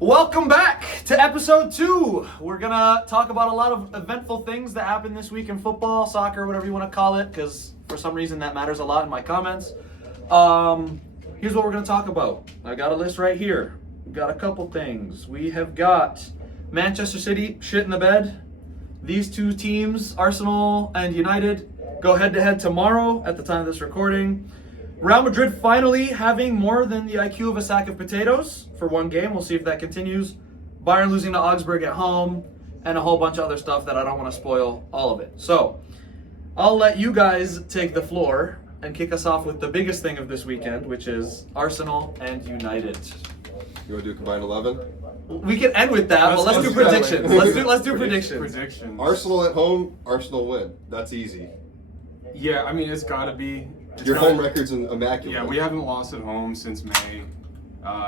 Welcome back to episode 2. We're going to talk about a lot of eventful things that happened this week in football, soccer, whatever you want to call it, because for some reason that matters a lot in my comments. Here's what we're going to talk about. I got a list right here. We've got a couple things. We have got Manchester City shit in the bed. These two teams, Arsenal and United, go head-to-head tomorrow at the time of this recording. Real Madrid finally having more than the IQ of a sack of potatoes for one game. We'll see if that continues. Bayern losing to Augsburg at home, and a whole bunch of other stuff that I don't want to spoil all of it. So, I'll let you guys take the floor and kick us off with the biggest thing of this weekend, which is Arsenal and United. You want to do a combined 11? We can end with that, but let's do predictions. Let's do predictions. Arsenal at home, Arsenal win. That's easy. Yeah, I mean, it's got to be. Your home record's immaculate. Yeah, we haven't lost at home since May.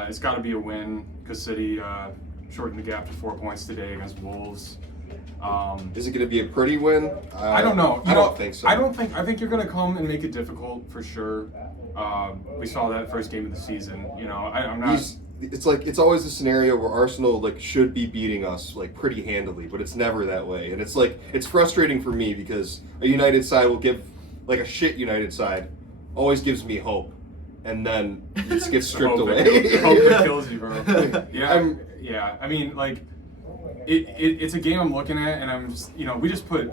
It's got to be a win because City shortened the gap to 4 points today against Wolves. Is it going to be a pretty win? I don't know. I don't think so. I think you're going to come and make it difficult for sure. We saw that first game of the season. You know, I'm not. It's always a scenario where Arsenal should be beating us pretty handily, but it's never that way. And it's frustrating for me because a United side will give a shit United side always gives me hope, and then it just gets stripped away. Hope it kills you, bro. Yeah. I mean, it's a game I'm looking at, and I'm just, we just put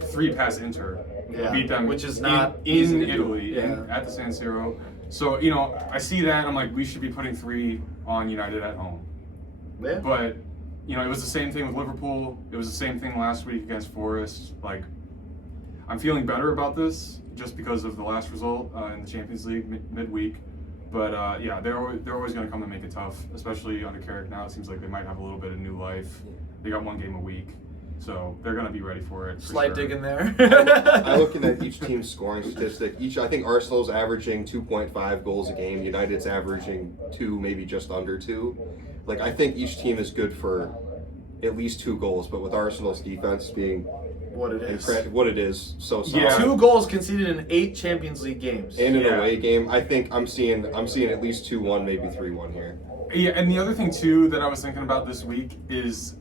3 past Inter, beat them, which is not in Italy at the San Siro. So I see that, and I'm like, we should be putting 3 on United at home. Yeah. But it was the same thing with Liverpool. It was the same thing last week against Forest. I'm feeling better about this just because of the last result in the Champions League midweek. But they're always going to come and make it tough, especially under Carrick now. It seems like they might have a little bit of new life. They got 1 game a week, so they're going to be ready for it. Slight dig in there. I'm looking at each team's scoring statistic. I think Arsenal's averaging 2.5 goals a game. United's averaging 2, maybe just under 2. I think each team is good for at least 2 goals, but with Arsenal's defense being what it is, so solid. Yeah. 2 goals conceded in 8 Champions League games. And an away game, I think I'm seeing at least 2-1, maybe 3-1 here. Yeah, and the other thing too that I was thinking about this week is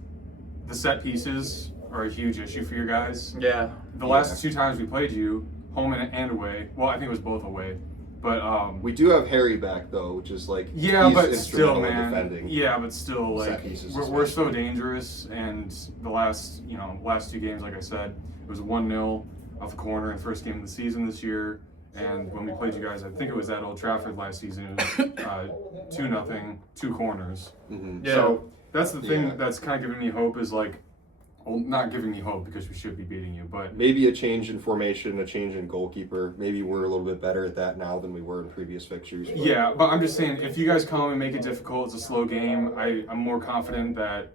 the set pieces are a huge issue for your guys. Yeah. The last 2 times we played you, home and away. Well, I think it was both away. But we do have Harry back though, which is but he's still, in man. defending. Yeah, but still, we're so dangerous. And the last 2 games, like I said, it was 1-0 off the corner in the first game of the season this year. And when we played you guys, I think it was at Old Trafford last season. It was 2-0, 2 corners. Mm-hmm. Yeah. So that's the thing that's kind of giving me hope is well, not giving me hope because we should be beating you, but maybe a change in formation, a change in goalkeeper. Maybe we're a little bit better at that now than we were in previous fixtures. Yeah, but I'm just saying, if you guys come and make it difficult, it's a slow game. I'm more confident that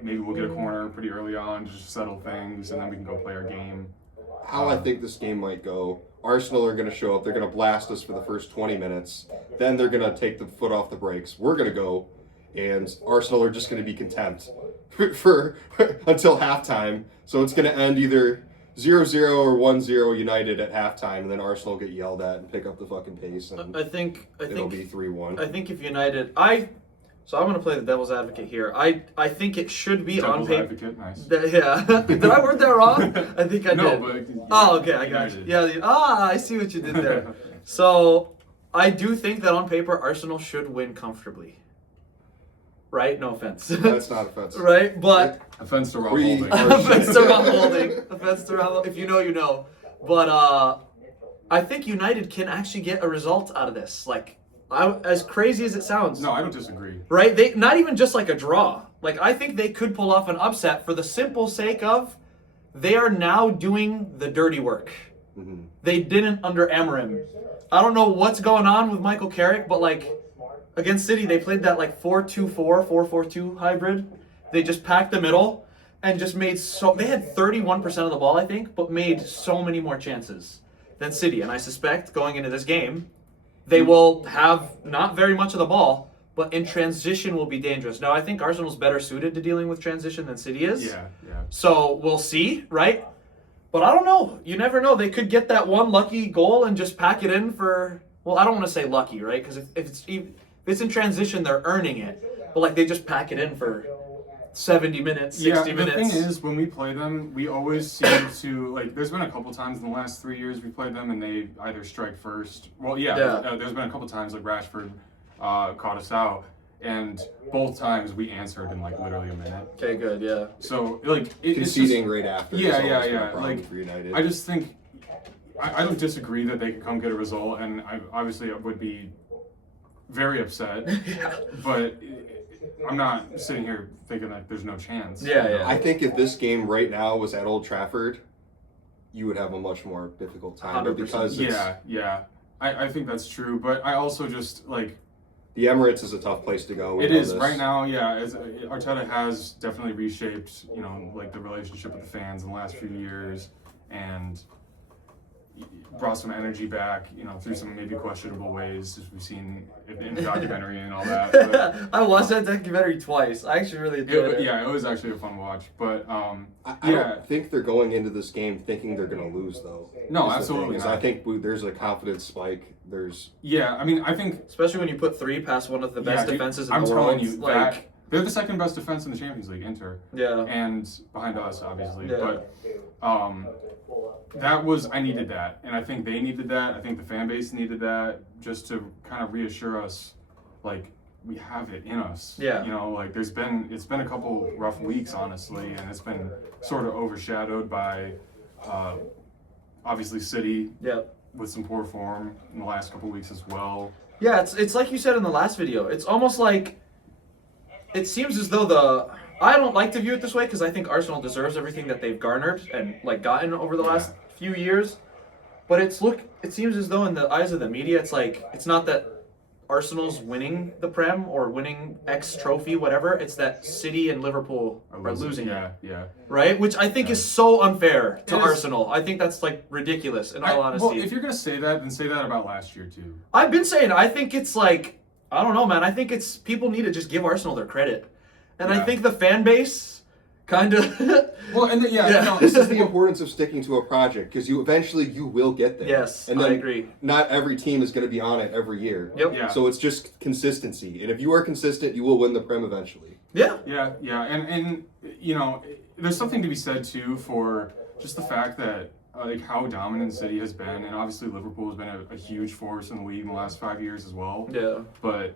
maybe we'll get a corner pretty early on to just settle things, and then we can go play our game. How I think this game might go: Arsenal are going to show up. They're going to blast us for the first 20 minutes. Then they're going to take the foot off the brakes. We're going to go, and Arsenal are just going to be content for until halftime. So it's going to end either 0-0 or 1-0 United at halftime, and then Arsenal get yelled at and pick up the fucking pace, and I think it'll be 3-1. I think if United, so I'm going to play the devil's advocate here. I think it should be on paper. Advocate, nice. Yeah. Did I word that wrong? I think I did. No, but okay, I got you. Yeah. I see what you did there. So I do think that on paper Arsenal should win comfortably. Right? No offense. That's not offensive. Right? But offense to Rob Holding. Offense to Rob Holding. Offense to Rob. If you know, you know. But I think United can actually get a result out of this. As crazy as it sounds. No, I don't disagree. Right? They not even just a draw. I think they could pull off an upset for the simple sake of they are now doing the dirty work. Mm-hmm. They didn't under Amorim. I don't know what's going on with Michael Carrick, but against City, they played that 4-2-4, 4-4-2 hybrid. They just packed the middle and just made they had 31% of the ball, I think, but made so many more chances than City. And I suspect going into this game, they will have not very much of the ball, but in transition will be dangerous. Now, I think Arsenal's better suited to dealing with transition than City is. Yeah. So we'll see, right? But I don't know. You never know. They could get that one lucky goal and just pack it in for, well, I don't want to say lucky, right? Because if it's in transition, they're earning it. but like they just pack it in for 70 minutes, 60 minutes. The thing is, when we play them, we always seem to, like, there's been a couple times in the last 3 years we played them and they either strike first. Well, there's been a couple times like Rashford caught us out, and both times we answered in like literally a minute. Okay, good, yeah. So, like, conceding right after. Yeah. Like, for United. I just think, I don't disagree that they could come get a result, and I would be very upset, but I'm not sitting here thinking that there's no chance. Yeah. I think if this game right now was at Old Trafford, you would have a much more difficult time. 100%. Because I think that's true, but I also just, like... The Emirates is a tough place to go. It is. Right now, Arteta has definitely reshaped, like the relationship with the fans in the last few years, and brought some energy back, through some maybe questionable ways, as we've seen in the documentary and all that. But I watched that documentary twice. I actually really enjoyed it. Yeah, it was actually a fun watch. But I don't think they're going into this game thinking they're going to lose, though. No, absolutely not. I think there's a confidence spike. I think... Especially when you put 3 past one of the best defenses in the world. I'm telling you, like, they're the second best defense in the Champions League, Inter. Yeah. And behind us, obviously. Yeah. But I needed that. And I think they needed that. I think the fan base needed that, just to kind of reassure us, like, we have it in us. Yeah. Like, it's been a couple rough weeks, honestly, and it's been sort of overshadowed by, obviously, City. Yeah. With some poor form in the last couple weeks as well. Yeah, it's like you said in the last video. It's almost like it seems as though I don't like to view it this way because I think Arsenal deserves everything that they've garnered and like gotten over the last few years. But it seems as though in the eyes of the media, it's like it's not that Arsenal's winning the Prem or winning X trophy, whatever. It's that City and Liverpool are losing it. Yeah. Right? Which I think is so unfair to Arsenal. I think that's like ridiculous in all honesty. Well, if you're going to say that, then say that about last year too. I've been saying, I think it's like, I don't know, man. I think it's, people need to just give Arsenal their credit. And I think the fan base kind of... Well, and this is the importance of sticking to a project, because eventually you will get there. Yes, and then I agree. Not every team is going to be on it every year. Yep. Yeah. So it's just consistency. And if you are consistent, you will win the Prem eventually. Yeah. Yeah. And there's something to be said too for just the fact that like how dominant City has been, and obviously Liverpool has been a huge force in the league in the last 5 years as well. Yeah. But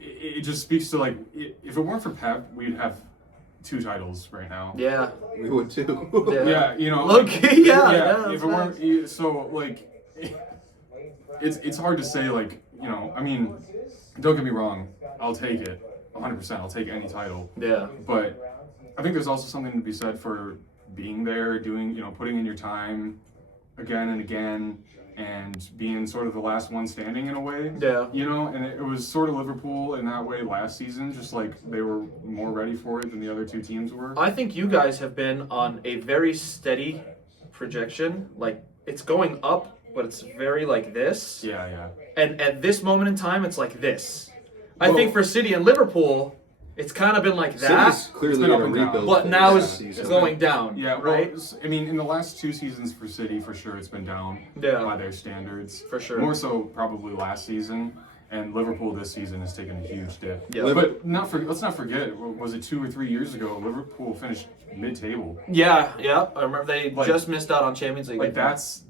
it just speaks to, like, if it weren't for Pep, we'd have 2 titles right now. Yeah. We would too. Yeah, Low-key, if it weren't, so, like, it's hard to say, like, I mean, don't get me wrong, I'll take it, 100%, I'll take any title. Yeah. But I think there's also something to be said for being there, doing, putting in your time again and again, and being sort of the last one standing in a way. Yeah. And it was sort of Liverpool in that way last season, just like they were more ready for it than the other 2 teams were. I think you guys have been on a very steady projection. Like, it's going up, but it's very like this. Yeah. And at this moment in time, it's like this. I think for City and Liverpool, it's kind of been like that. City's clearly in a rebuild. But now it's going down. Yeah, right? Well, I mean, in the last 2 seasons for City, for sure, it's been down by their standards. For sure. More so probably last season. And Liverpool this season has taken a huge dip. Yeah. But let's not forget, was it 2 or 3 years ago, Liverpool finished mid-table. Yeah. I remember they just missed out on Champions League. Like, that's...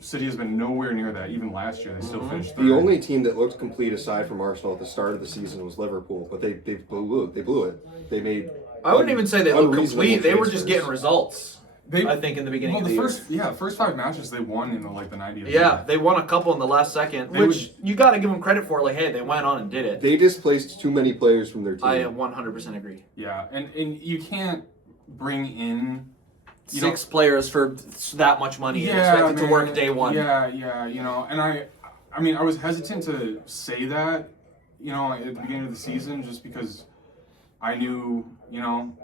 City has been nowhere near that. Even last year, they still finished third. The only team that looked complete aside from Arsenal at the start of the season was Liverpool, but they blew it. They made. I wouldn't even say they looked complete. They were just getting results. I think in the beginning of the year. First 5 matches they won in the 90th. Yeah, they won a couple in the last second, which you got to give them credit for. Like, hey, they went on and did it. They displaced too many players from their team. I 100% agree. Yeah, and you can't bring in 6 players for that much money and expect it to work day one. Yeah, and I mean, I was hesitant to say that, at the beginning of the season, just because I knew, what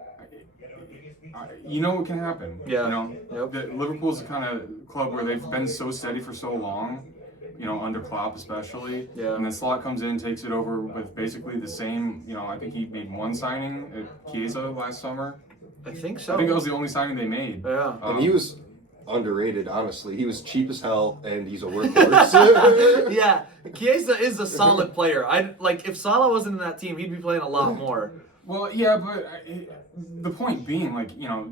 can happen. Yeah. That Liverpool's the kind of club where they've been so steady for so long, under Klopp especially. Yeah. And then Slot comes in, takes it over with basically the same, I think he made 1 signing at Chiesa last summer. I think so. I think that was the only signing they made. Yeah. And he was underrated, honestly. He was cheap as hell, and he's a workhorse. Yeah, Chiesa is a solid player. If Salah wasn't in that team, he'd be playing a lot more. Well, yeah, but the point being,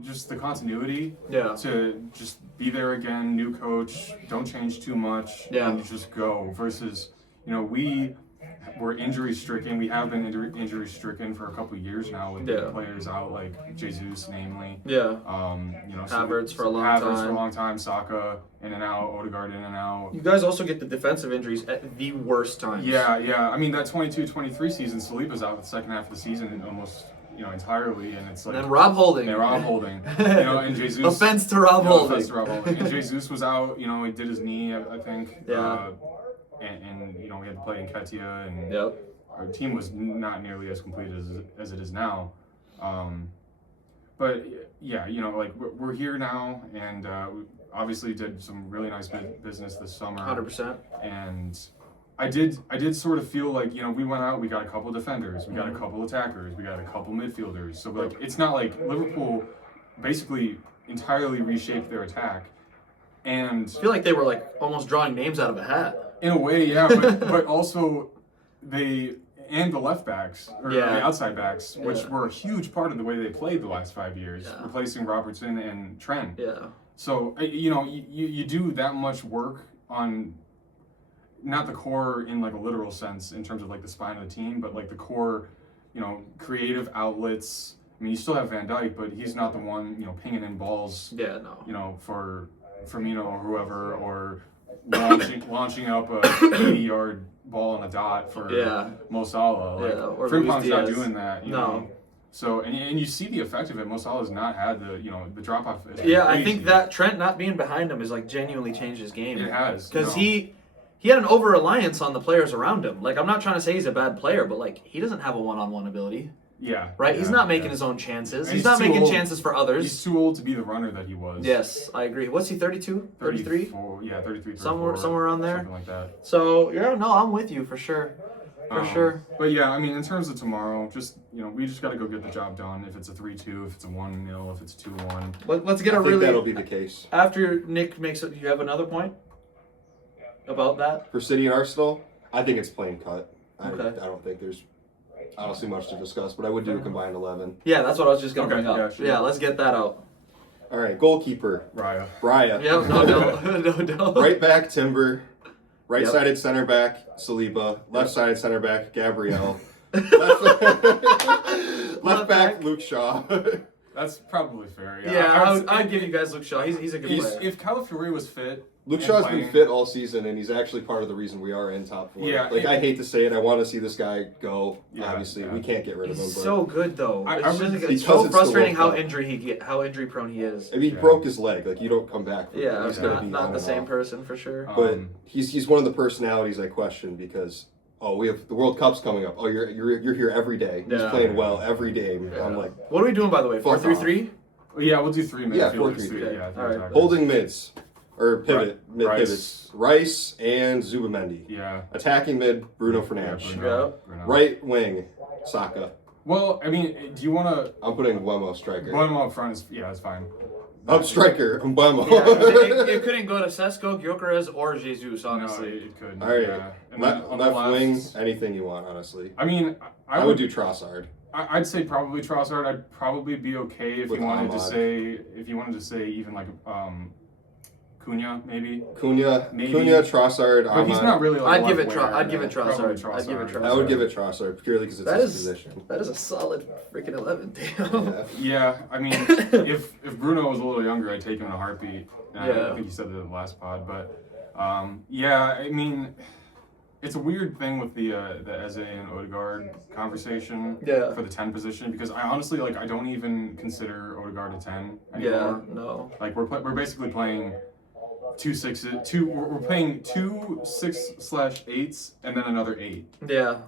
just the continuity. Yeah. To just be there again, new coach, don't change too much, Yeah. and just go. Versus, we were injury stricken. We have been injury stricken for a couple of years now with players out, like Jesus, namely. Yeah. Havertz for a long time. for a long time. Saka in and out. Odegaard in and out. You guys also get the defensive injuries at the worst times. Yeah. I mean, that 22-23 season, Saliba's out the second half of the season almost, entirely, and it's like. And Rob Holding. And Jesus. Offense to Rob Holding. Offense to Rob Holding. And Jesus was out. He did his knee, I think. Yeah. And we had to play Nketiah, and Yep. our team was not nearly as complete as it is now. But yeah, we're here now, and we obviously did some really nice business this summer. 100%. And I did sort of feel like, we went out, we got a couple defenders, we got a couple attackers, we got a couple midfielders. So it's not like Liverpool basically entirely reshaped their attack. And I feel like they were almost drawing names out of a hat. in a way, yeah, but also the left backs, or the outside backs, which were a huge part of the way they played the last 5 years, replacing Robertson and Trent. Yeah. So, you do that much work on not the core in a literal sense in terms of the spine of the team, but the core, creative outlets. I mean, you still have Van Dijk, but he's not the one, pinging in balls. Yeah, no. For Firmino or whoever, or launching up a 80-yard ball on a dot for Mo Salah. Or Frimpong's not Diaz. doing that. You know? So and you see the effect of it. Mo Salah's not had the drop off. Yeah, I think that Trent not being behind him has genuinely changed his game. It has, because he had an over reliance on the players around him. I'm not trying to say he's a bad player, but he doesn't have a one-on-one ability. Yeah. Right? Yeah, he's not making his own chances. And He's not making chances for others. He's too old to be the runner that he was. Yes, I agree. What's he, 32? 33? 34, 33, Somewhere around there. Something like that. So, I'm with you for sure. For sure. But yeah, I mean, in terms of tomorrow, just, we just got to go get the job done. If it's a 3-2, if it's a 1-0, if it's 2-1. Let's get I think that'll be the case. After Nick makes it, you have another point about that? For City and Arsenal, I think it's plain cut. Okay. I don't think there's honestly much to discuss, but I would do a combined 11. Yeah, that's what I was just going to bring up. Yeah, sure. Yeah, let's get that out. All right, goalkeeper. Raya. Yep, No. Right back, Timber. Right-sided center back, Saliba. Left-sided center back, Gabriel. Left back, Luke Shaw. That's probably fair. Yeah, I'd give you guys Luke Shaw. He's a good player. If Calafiori was fit, Luke Shaw's been fit all season, and he's actually part of the reason we are in top 4. Yeah, I hate to say it, I want to see this guy go. Yeah, Obviously, yeah. we can't get rid of him. He's but so good though. It's because so it's the frustrating World how Cup. how injury prone he is. I mean, he broke his leg. You don't come back from Yeah, it. He's gonna be not on the and same off. person for sure. But he's one of the personalities I question because we have the World Cup's coming up. Oh, you're here every day. He's playing well every day. Yeah. I'm like, what are we doing by the way? 4-3-3? Yeah, we'll do 3 midfielders. Yeah, 4-3-3. Yeah, Okay. All right. holding mids or pivot mid Rice. pivots. Rice and Zubamendi. Yeah. Attacking mid Bruno Fernandes. Bruno. Right wing Saka. Well, I mean, do you want to? I'm putting Mbeumo striker. Mbeumo up front is it's fine. Up striker Mbeumo. Yeah, it couldn't go to Sesko, Gyökeres, or Jesus, honestly. No, it could. All right. Yeah. And then on the Left wing, anything you want, honestly. I mean, I would do Trossard. I'd say probably Trossard. I'd probably be okay if With you wanted to Ahmad. say even Cunha maybe. Cunha, Maybe. Trossard, But Ahmad. he's not really like. I'd give it left winger. I'd give it Probably Trossard. I'd give it Trossard. I would give it Trossard purely because it's That his is position. that is a solid freaking 11. Damn. Yeah. Yeah, I mean, if Bruno was a little younger, I'd take him in a heartbeat. And Yeah. I think you said that in the last pod, but yeah, I mean, it's a weird thing with the Eze and Odegaard conversation for the 10 position because I honestly I don't even consider Odegaard a 10 anymore. Yeah, no. We're basically playing we're playing 2 6/8s and then another 8. Yeah.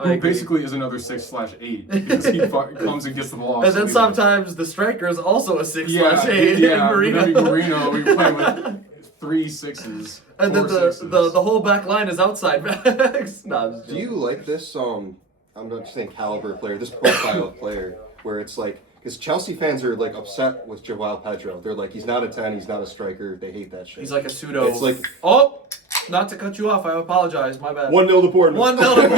Who basically is another 6/8 because he comes and gets the ball. And then sometimes the striker is also a 6/8. Yeah, Marino. maybe Marino. We play with 3 6s. And then 4 6s. the whole back line is outside backs. No, Do you like this? I'm not just saying caliber player. This profile of player where it's because Because Chelsea fans are like upset with Joao Pedro. They're like, he's not a 10, he's not a striker. They hate that shit. He's like a pseudo. It's like, oh, not to cut you off. I apologize. My bad. 1-0 to Bournemouth. 1-0 to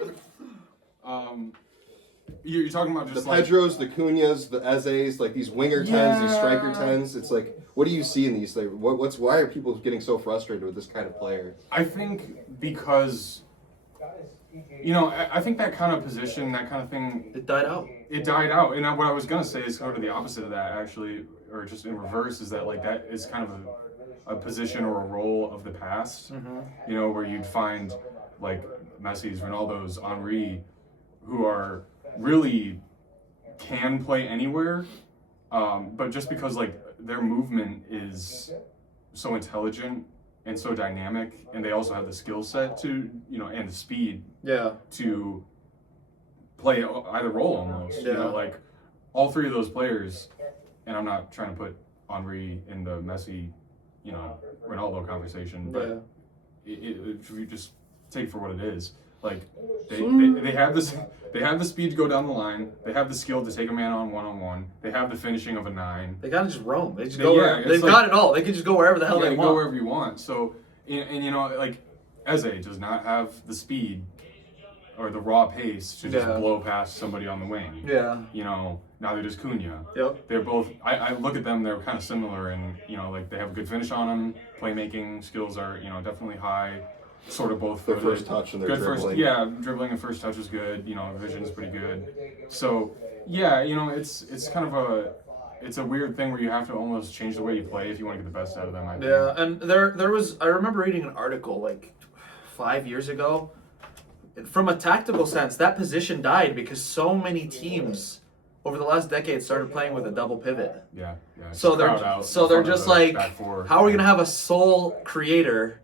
Bournemouth. You're talking about just The like Pedros, the Cunhas, the Ezes, like these winger 10s, these striker 10s. It's like, what do you see in these? Like, why are people getting so frustrated with this kind of player? I think because, I think that kind of position, that kind of thing, It died out. it died out. And what I was going to say is sort of the opposite of that, actually, or just in reverse, is that like that is kind of a position or a role of the past, where you'd find like Messi's, Ronaldo's, Henry, who are really can play anywhere, but just because like their movement is so intelligent and so dynamic, and they also have the skill set to, and the speed to play either role almost. Like all three of those players, and I'm not trying to put Henry in the Messi, Ronaldo conversation, but if you just take it for what it is, like they have this. They have the speed to go down the line. They have the skill to take a man on one-on-one. They have the finishing of a 9. They gotta just roam. They just go. They've got it all. They can just go wherever the hell they want. Go wherever you want. So, and like Eze does not have the speed or the raw pace to just blow past somebody on the wing. Yeah. Neither does Cunha. Yep. They're both. I look at them. They're kind of similar, and like they have a good finish on them. Playmaking skills are definitely high. Sort of both. Their first touch and their dribbling. Dribbling and first touch is good. Vision is pretty good. So it's kind of it's a weird thing where you have to almost change the way you play if you want to get the best out of them. I think. Yeah, and there was, I remember reading an article like 5 years ago. From a tactical sense, that position died because so many teams over the last decade started playing with a double pivot. Yeah. So they're just like, how are we gonna have a sole creator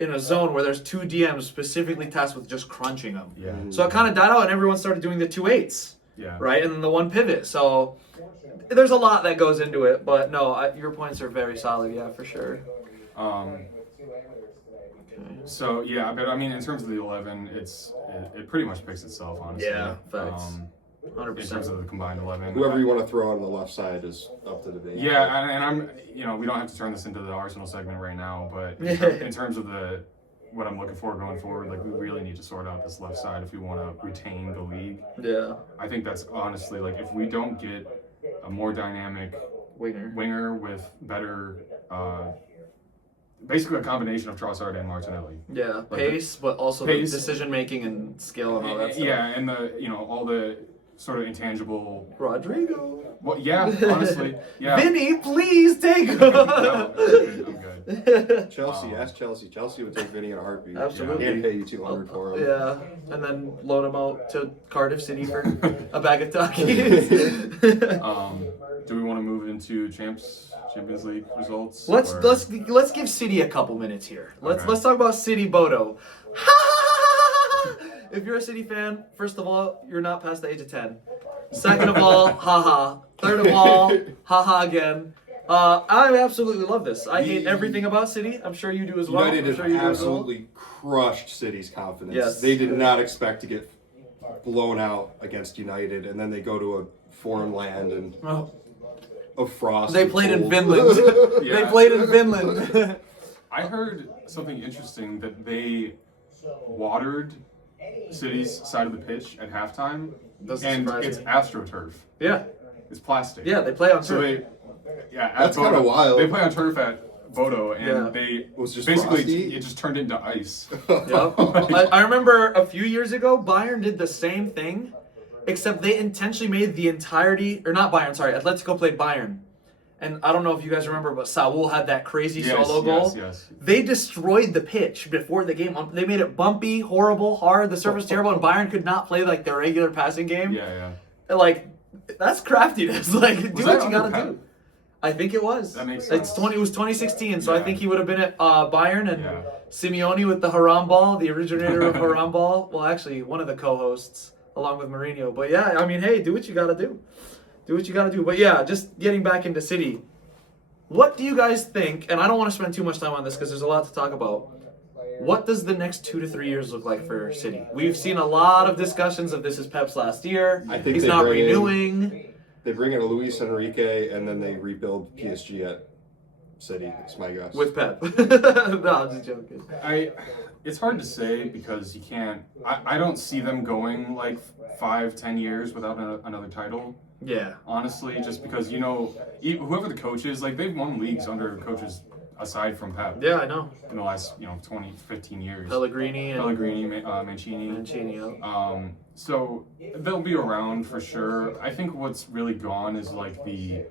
in a zone where there's 2 DMs specifically tasked with just crunching them? Yeah. So it kind of died out, and everyone started doing the 2-8s. Yeah. Right, and then the one pivot. So there's a lot that goes into it, but no, your points are very solid. Yeah, for sure. So yeah, but I mean, in terms of the 11, it pretty much picks itself, honestly. Yeah, facts. 100%. In terms of the combined 11. Whoever you want to throw on the left side is up to debate. Yeah, and I'm, we don't have to turn this into the Arsenal segment right now, but in terms of what I'm looking for going forward, like we really need to sort out this left side if we want to retain the league. Yeah. I think that's honestly, like, if we don't get a more dynamic winger with better, basically a combination of Trossard and Martinelli. Yeah, like pace, but also the decision making and skill and all that stuff. Yeah, and all the sort of intangible. Rodrigo. Well, yeah, honestly, yeah. Vinny, please take him. No, I'm good. Chelsea, ask Chelsea. Chelsea would take Vinny in a heartbeat. Absolutely. And pay you $200 for him. Yeah, and then load him out to Cardiff City for a bag of Takis. Do we want to move into Champions League results? Let's give City a couple minutes here. Let's talk about City Bodo. If you're a City fan, first of all, you're not past the age of 10. Second of all, haha. Third of all, haha again. I absolutely love this. I hate everything about City. I'm sure you do as well. United absolutely crushed City's confidence. Yes. They did not expect to get blown out against United, and then they go to a foreign land and of frost. They played in Finland. They played in Finland. I heard something interesting that they watered City's side of the pitch at halftime, and it's AstroTurf. Yeah. It's plastic. Yeah, they play on turf. So that's kind of wild. They play on turf at Bodo, and it was just basically frosty? it just turned into ice. Yep. I remember a few years ago, Bayern did the same thing, except they intentionally made the entirety, or not Bayern, sorry, Atletico played Bayern. And I don't know if you guys remember, but Saul had that crazy solo goal. Yes. They destroyed the pitch before the game. They made it bumpy, horrible, hard. The surface terrible, and Bayern could not play like their regular passing game. Yeah. Like, that's craftiness. Like, do what you gotta Pep? do. I think it was. That makes sense. It was 2016, so I think he would have been at Bayern, and Simeone with the Haram ball, the originator of Haram ball. Well, actually, one of the co-hosts, along with Mourinho. But yeah, I mean, hey, do what you gotta do. Do what you gotta do. But yeah, just getting back into City. What do you guys think? And I don't want to spend too much time on this because there's a lot to talk about. What does the next 2 to 3 years look like for City? We've seen a lot of discussions of this is Pep's last year. I think he's they not bring in- renewing. They bring in a Luis Enrique, and then they rebuild PSG at City. That's my guess. With Pep. No, I'm just joking. It's hard to say because you can't. I don't see them going like 5-10 years without another title. Yeah. Honestly, just because whoever the coach is, like they've won leagues under coaches aside from Pep. Yeah, I know. In the last 20, 15 years. Pellegrini, Mancini. Mancini, yeah. So they'll be around for sure. I think what's really gone is like the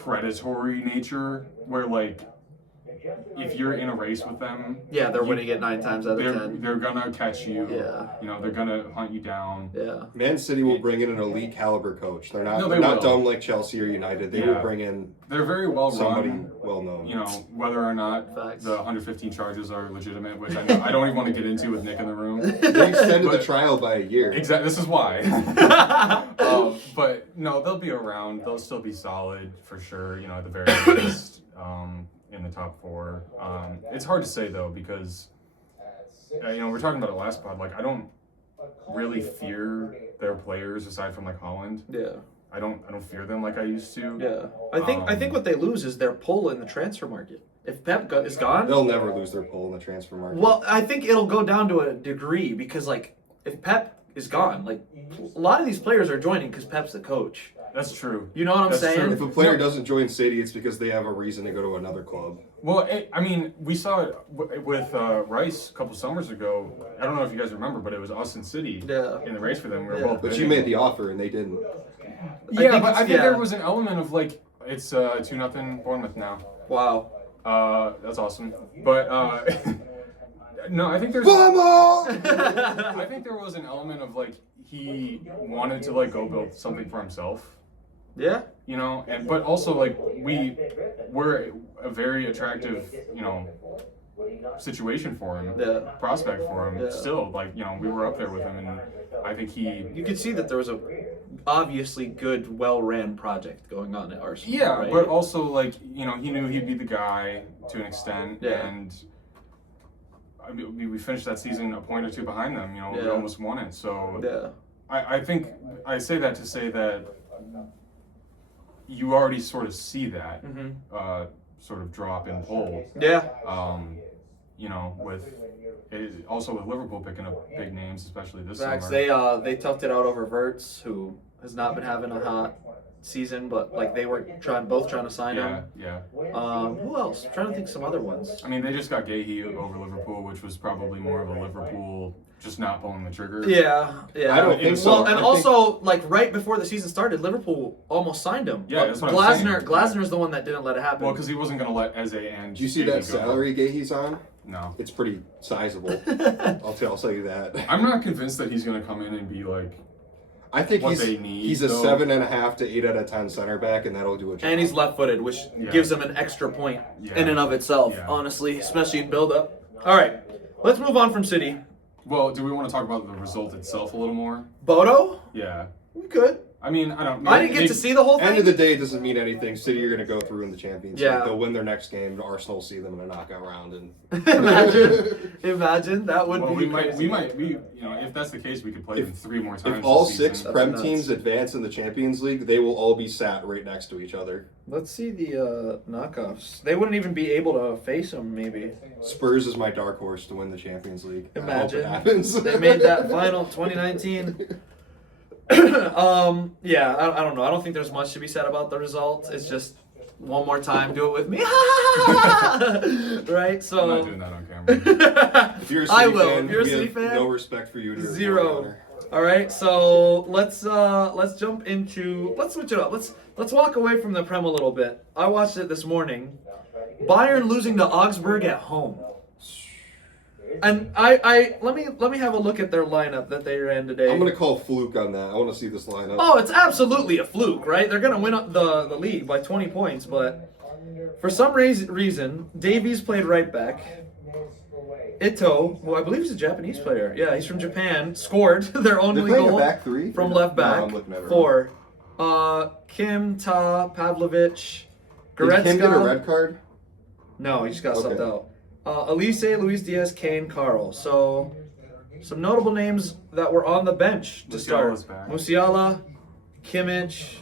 predatory nature, where like if you're in a race with them, Yeah, they're winning it 9 times out of 10. they're gonna catch you. Yeah. They're gonna hunt you down. Yeah. Man City will bring in an elite caliber coach. They're not, No, they're they not will. dumb like Chelsea or United. They will Yeah. bring in They're very well somebody run. well known. Whether or not Facts. the 115 charges are legitimate, which I don't even want to get into with Nick in the room. They extended the But- trial by a year. Exactly. This is why. But no, they'll be around. They'll still be solid for sure. At the very least, in the top 4. It's hard to say though because we're talking about it last pod. Like I don't really fear their players aside from like Holland. Yeah. I don't fear them like I used to. Yeah. I think what they lose is their pull in the transfer market. If Pep is gone, They'll never lose their pull in the transfer market. well, I think it'll go down to a degree because like if Pep is gone, like a lot of these players are joining because Pep's the coach. That's true. You know what I'm That's saying? true. If a player No. doesn't join City, it's because they have a reason to go to another club. Well, we saw it with Rice a couple summers ago. I don't know if you guys remember, but it was us and City Yeah. in the race for them. We were Yeah. both But you bidding. made the offer and they didn't. Yeah, but I think yeah. there was an element of like it's 2-0 Bournemouth now. Wow. That's awesome. But no, I think there's. Vamos! I think there was an element of like he wanted to like go build something for himself. Yeah. But also like we're a very attractive situation for him, Yeah. prospect for him. Yeah. Still, like we were up there with him, and I think You could see that there was a obviously good, well-ran project going on at Arsenal. yeah, right? but also like he knew he'd be the guy to an extent, Yeah. and I mean, we finished that season a point or 2 behind them. We Yeah. almost won it. So Yeah. I think I say that to say that you already sort of see that sort of drop in pull. Yeah. Also with Liverpool picking up big names, especially this Facts. summer. They toughed it out over Verts, who has not been having a hot season, but like they were both trying to sign him. Yeah. Who else? I'm trying to think some other ones. I mean, they just got Gahey over Liverpool, which was probably more of a Liverpool just not pulling the trigger. Yeah. I don't think so. Well, and I also like right before the season started, Liverpool almost signed him. Yeah, But that's what I'm saying. Glasner's the one that didn't let it happen. Well, because he wasn't going to let Eze and. Do you see Gahey that go. salary Gahey's on? No. It's pretty sizable. I'll tell you that. I'm not convinced that he's going to come in and be like. I think What he's they need, he's a though. 7.5 to 8 out of 10 center back, and that'll do a job. And he's left-footed, which Yeah. gives him an extra point Yeah. in and of itself, Yeah. honestly, especially in build-up. All right, let's move on from City. Well, do we want to talk about the result itself a little more? Bodo? Yeah. We could. I mean, I don't. I didn't get to see the whole End thing. of the day, it doesn't mean anything. City are going to go through in the Champions League. Yeah. They'll win their next game. Arsenal will see them in a knockout round. And Imagine that would Well, be. we crazy. might, if that's the case, we could play them 3 more times. if all this 6 season. Prem nuts. teams advance in the Champions League, they will all be sat right next to each other. Let's see the knockoffs. They wouldn't even be able to face them, maybe. Spurs is my dark horse to win the Champions League. I hope Imagine. it happens. They made that final 2019. Yeah, I don't know. I don't think there's much to be said about the result. It's just one more time, do it with me. Right? So I'm not doing that on camera. If you're a City I will. fan, If you're a we City have fan, no respect for you. And your zero. honor. All right, so let's jump into let's switch it up. Let's walk away from the Prem a little bit. I watched it this morning. Bayern losing to Augsburg at home. And I let me have a look at their lineup that they ran today. I'm going to call fluke on that. I want to see this lineup. Oh, it's absolutely a fluke, right? They're gonna win the league by 20 points, but for some reason, Davies played right back. Ito, who I believe is a Japanese player, yeah, he's from Japan, scored their They're only playing goal a back 3? from No, left no, back I'm looking at it for Kim Ta Pavlovich wrong. Did Kim get a Goretzka. red card? No, he just got subbed Okay. out. Elise, Luis Diaz, Kane, Carl. So some notable names that were on the bench to Musiala's start. back. Musiala, Kimmich.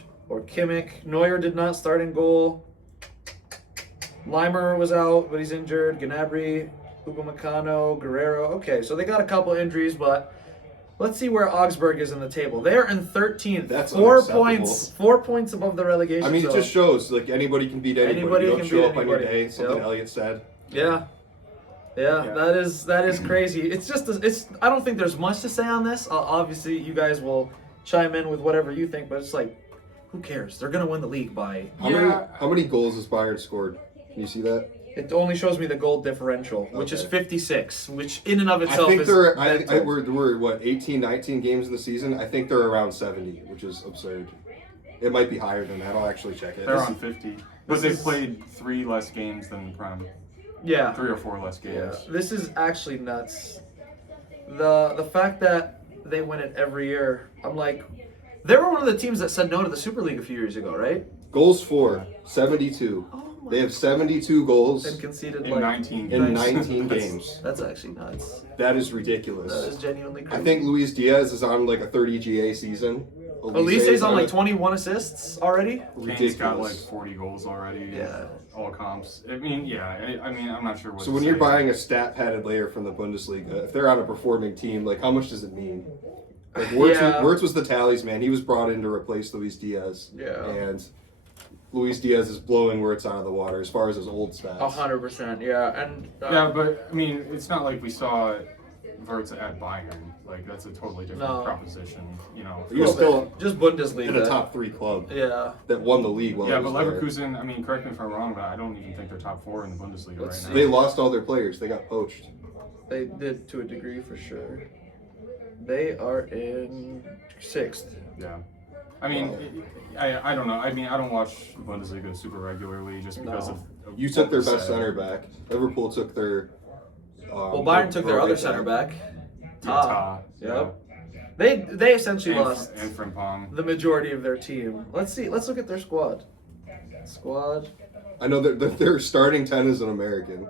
Neuer did not start in goal. Limer was out, but he's injured. Gnabry, Upamecano, Guerrero. Okay, so they got a couple injuries, but let's see where Augsburg is in the table. They're in 13th. That's 4 unacceptable. points. 4 points above the relegation I mean, it zone. just shows like anybody can beat anybody. Anybody You don't can show beat up on your anybody. day. Something Yep. Elliot said. Yeah, that is crazy. It's just I don't think there's much to say on this. Obviously, you guys will chime in with whatever you think, but it's like, who cares? They're gonna win the league by. How many goals has Bayern scored? Can you see that? It only shows me the goal differential, which is Okay. 56, which in and of I itself think is they're. mental. We're what 18, 19 games in the season. I think they're around 70, which is absurd. It might be higher than that. I'll actually check it. They're on 50, but this they've is- played 3 less games than the Prem. Yeah. 3 or 4 less Yeah, games. this is actually nuts. The fact that they win it every year, I'm like, they were one of the teams that said no to the Super League a few years ago, right? Goals for 72. Oh my! They have 72 goals And conceded In like 19 in games. 19 games. That's actually nuts. That is That ridiculous. is genuinely crazy. I think Luis Diaz is on like a 30 GA season. Elise's on like 21 assists already. Kane's got like ridiculous. 40 goals already. Yeah. All comps. I mean, yeah. I mean, I'm not sure what. So to when say. you're buying a stat-padded layer from the Bundesliga, if they're on a performing team, like how much does it mean? Like Wirtz was the tallies man. He was brought in to replace Luis Diaz. Yeah. And Luis Diaz is blowing Wirtz out of the water as far as his old stats. 100%. Yeah, and Yeah, but I mean, it's not like we saw Wirtz at Bayern. Like that's a totally different No. proposition. You know. He was still just Bundesliga. in a top 3 club Yeah. that won the league. While Yeah, he but was there. Leverkusen. I mean, correct me if I'm wrong, but I don't even think they're top 4 in the Bundesliga Let's right see. now. They lost all their players. They got poached. They did to a degree for sure. They are in 6th. Yeah. I mean, I don't know. I mean, I don't watch Bundesliga super regularly just because No. of You took their what was best said. center back. Liverpool took their. Well, Bayern took their other center back. Ta. Yep. They essentially And, lost and Frimpong. the majority of their team. Let's see. Let's look at their squad. I know that their starting 10 is an American.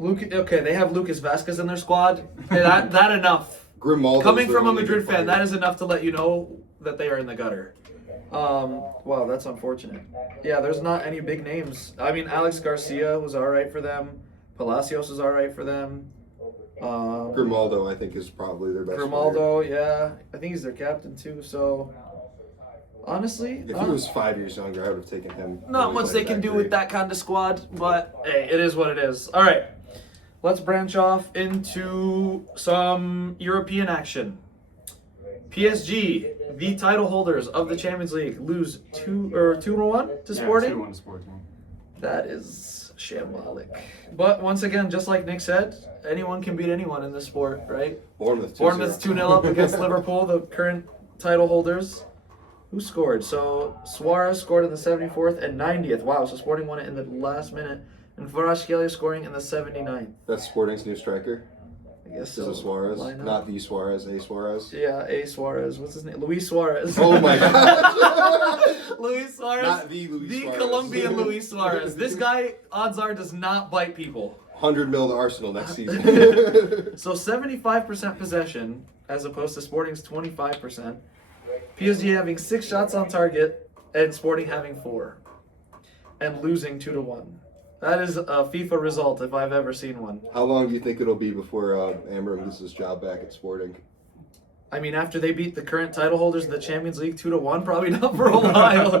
Okay, they have Lucas Vasquez in their squad. That enough. Grimaldo. Coming from a Madrid fan, that is enough to let you know that they are in the gutter. Wow, that's unfortunate. Yeah, there's not any big names. I mean, Alex Garcia was all right for them. Palacios was all right for them. Grimaldo, I think, is probably their best. Grimaldo, yeah, I think he's their captain too. So, honestly, Player. If he was 5 years younger, I would have taken him. not Really much they played can do great. with that kind of squad, but hey, it is what it is. All right, let's branch off into some European action. PSG, the title holders of the Champions League, lose 2-1 to Sporting. 2-1 to Sporting. That is shambolic. But once again, just like Nick said, anyone can beat anyone in this sport, right? Bournemouth 2-0. Bournemouth's 2-0 up against Liverpool, the current title holders. Who scored? So Suarez scored in the 74th and 90th. Wow, so Sporting won it in the last minute. And Kvaratskhelia scoring in the 79th. That's Sporting's new striker. I guess Is so. it Suarez? Why not? Not the Suarez, a Suarez. Yeah, A. Suarez. What's his name? Luis Suarez. Oh my god. Luis Suarez. Not the Luis The Suarez. Colombian Luis Suarez. This guy, odds are, does not bite people. 100 mil to Arsenal next season. So 75% possession as opposed to Sporting's 25%. PSG having 6 shots on target and Sporting having 4. And losing 2-1. That is a FIFA result if I've ever seen one. How long do you think it'll be before Amorim gets his job back at Sporting? I mean, after they beat the current title holders of the Champions League 2-1, probably not for a while.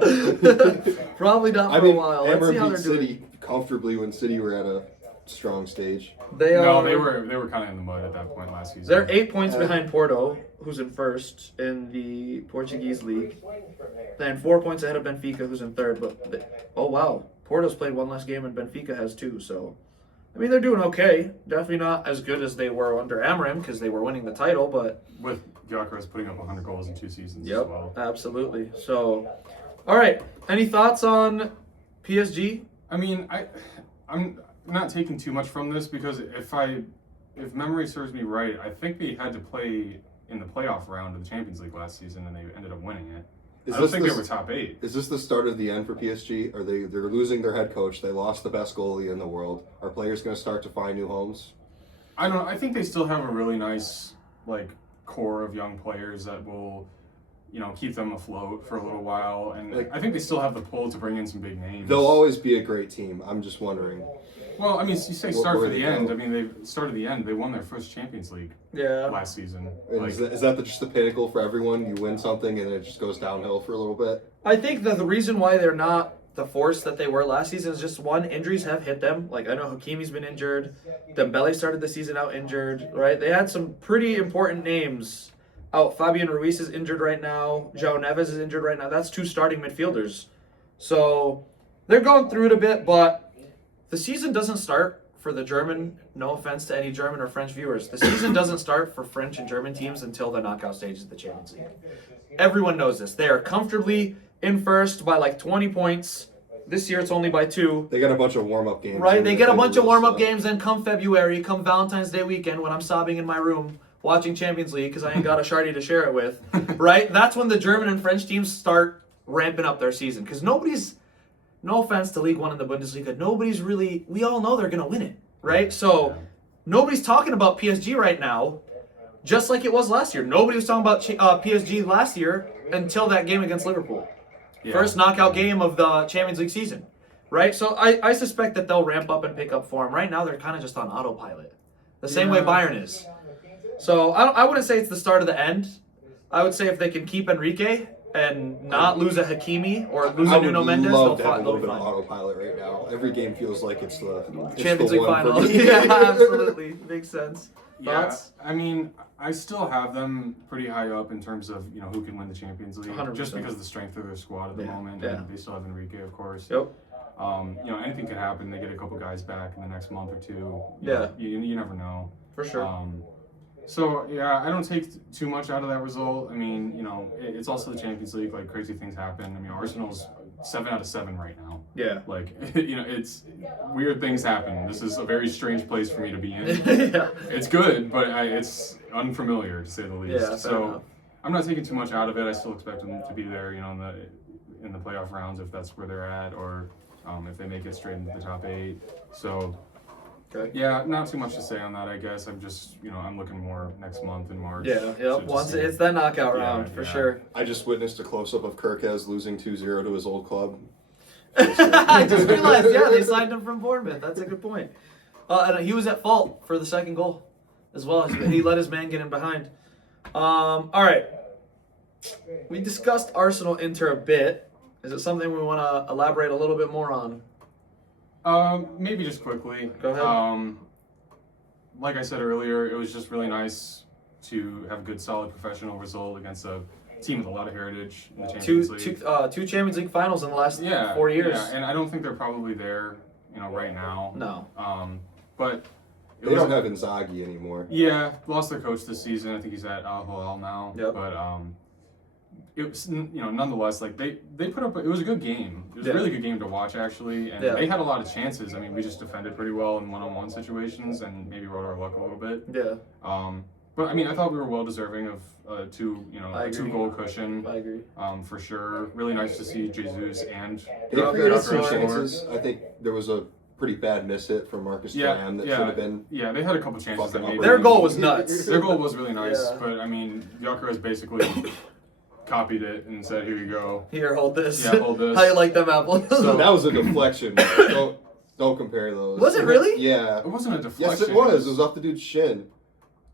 Probably not for I mean, a while. Let's see Amorim how beat they're doing. City comfortably when City were at a strong stage. They are. No, they were kind of in the mud at that point last season. They're 8 points behind Porto, who's in first in the Portuguese league, and 4 points ahead of Benfica, who's in third. Oh wow, Porto's played one less game and Benfica has 2. So, I mean, they're doing okay. Definitely not as good as they were under Amorim because they were winning the title, but with Gyökeres putting up 100 goals in 2 seasons yep, as well. absolutely. So, all right, any thoughts on PSG? I mean, I'm not taking too much from this because if memory serves me right, I think they had to play in the playoff round of the Champions League last season and they ended up winning it. I don't think they were top 8. Is this the start of the end for PSG? Are they're losing their head coach? They lost the best goalie in the world. Are players going to start to find new homes? I don't know. I think they still have a really nice core of young players that will, keep them afloat for a little while. And I think they still have the pull to bring in some big names. They'll always be a great team. I'm just wondering. Well, I mean, you say start for where the they end. go. I mean, they started the end. They won their first Champions League last season. And is that just the pinnacle for everyone? You win something and it just goes downhill for a little bit? I think that the reason why they're not the force that they were last season is just one, injuries have hit them. Like, I know Hakimi's been injured. Dembele started the season out injured, right? They had some pretty important names out. Fabian Ruiz is injured right now. João Neves is injured right now. That's 2 starting midfielders. So they're going through it a bit, but the season doesn't start for the German, no offense to any German or French viewers, the season doesn't start for French and German teams until the knockout stages of the Champions League. Everyone knows this. They are comfortably in first by 20 points. This year it's only by 2. They got a bunch of warm-up games. Right? They get a bunch of warm-up games, then come February, come Valentine's Day weekend when I'm sobbing in my room watching Champions League because I ain't got a Shardy to share it with, right? That's when the German and French teams start ramping up their season because nobody's, no offense to League One and the Bundesliga, nobody's really, we all know they're going to win it, right? So nobody's talking about PSG right now, just like it was last year. Nobody was talking about PSG last year until that game against Liverpool. Yeah. First knockout game of the Champions League season, right? So I suspect that they'll ramp up and pick up form. Right now, they're kind of just on autopilot, the same way Bayern is. So I wouldn't say it's the start of the end. I would say if they can keep Enrique and not lose a Hakimi or lose a Nuno Mendes, they'll have a little bit of autopilot right now. Every game feels like it's the Champions League final. Yeah, absolutely. Makes sense. Thoughts? Yeah, I mean, I still have them pretty high up in terms of, who can win the Champions League. 100%. Just because of the strength of their squad at the moment. Yeah. And they still have Enrique, of course. Yep. Anything could happen. They get a couple guys back in the next month or 2. Yeah. You never know. For sure. So, I don't take too much out of that result. I mean, it's also the Champions League. Crazy things happen. I mean, Arsenal's 7 out of 7 right now. Yeah. It's weird things happen. This is a very strange place for me to be in. Yeah. It's good, but it's unfamiliar, to say the least. Yeah, so I'm not taking too much out of it. I still expect them to be there, in the playoff rounds if that's where they're at, or if they make it straight into the top 8. So... Okay. Yeah, not too much to say on that, I guess. I'm just, I'm looking more next month in March. Yeah, once it's that knockout round, for sure. I just witnessed a close-up of Kirkez losing 2-0 to his old club. I just realized, they signed him from Bournemouth. That's a good point. And he was at fault for the second goal as well. He let his man get in behind. All right. We discussed Arsenal-Inter a bit. Is it something we want to elaborate a little bit more on? Maybe just quickly. Go ahead. Like I said earlier, it was just really nice to have a good, solid, professional result against a team with a lot of heritage in the Champions League. Two Champions League finals in the last 4 years. Yeah, and I don't think they're probably there, right now. No. But they don't have Inzaghi anymore. Yeah, lost their coach this season. I think he's at Al Hilal now. Yep. But it was, nonetheless, they put up. It was a good game. It was a really good game to watch, actually, and they had a lot of chances. I mean, we just defended pretty well in one-on-one situations, and maybe rode our luck a little bit. Yeah. But I mean, I thought we were well deserving of a 2-goal cushion. I agree. For sure. Really nice to see Jesus and They created some score. chances. I think there was a pretty bad miss hit from Marcus Thuram that should have been. Yeah, they had a couple chances that maybe. Their goal was nuts. Their goal was really nice, but I mean, Gyökeres basically copied it and said, "Here you go. Here, hold this. Yeah, hold this." How you like them apples? So that was a deflection. Don't compare those. Was it really? Yeah. It wasn't a deflection. Yes, it was. It was off the dude's shin.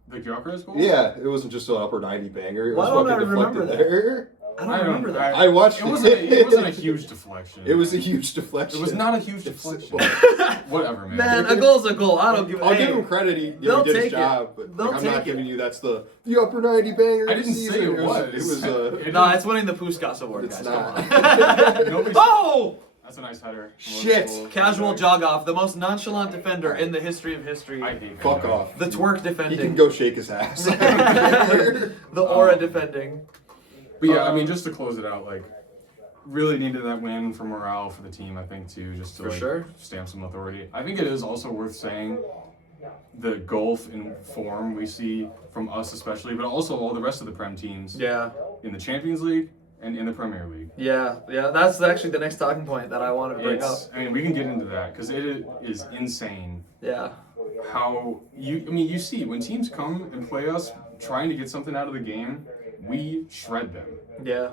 The Gyökeres goal? Yeah, it wasn't just an upper 90 banger. It Why was don't I fucking remember deflected that? there. I don't remember that. I watched it. It wasn't a huge deflection. It was a huge deflection. It was not a huge deflection. Whatever, man. Man, a goal's a goal. I don't give a I'll give him credit. He they'll did his take it. job, but They'll I'm take not it. giving you that's the upper 90 banger. I didn't say it was. It was. No, it's winning the Puskas Award, It's guys. not. Come on. Oh! That's a nice header. Shit. Casual jog off, the most nonchalant defender in the history of history. I hate Fuck that. off. The twerk He defending. can go shake his ass. The aura defending. But yeah, I mean, just to close it out, really needed that win for morale for the team, I think, too, just to stamp some authority. I think it is also worth saying the gulf in form we see from us especially, but also all the rest of the Prem teams. Yeah. In the Champions League and in the Premier League. Yeah, that's actually the next talking point that I wanted to bring up. I mean, we can get into that because it is insane. Yeah. How you see when teams come and play us trying to get something out of the game, we shred them. Yeah.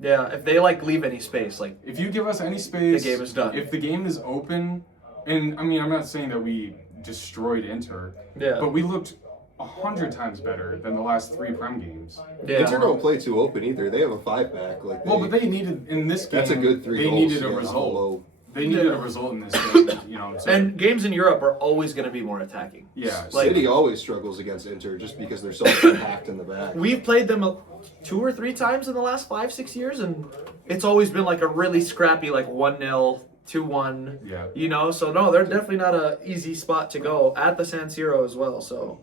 Yeah, if they leave any space, if you give us any space, the game is done. If the game is open, and I mean, I'm not saying that we destroyed Inter, but we looked 100 times better than the last 3 Prem games. Yeah. Inter don't play too open either. They have a 5-back. But they needed in this game. That's a good 3 They goals. needed a result. They needed a result in this game, And games in Europe are always going to be more attacking. Yeah. City always struggles against Inter just because they're so compact in the back. We've played them 2 or 3 times in the last 5-6 years, and it's always been a really scrappy 1-0, 2-1. Yeah. So no, they're definitely not an easy spot to go at the San Siro as well. So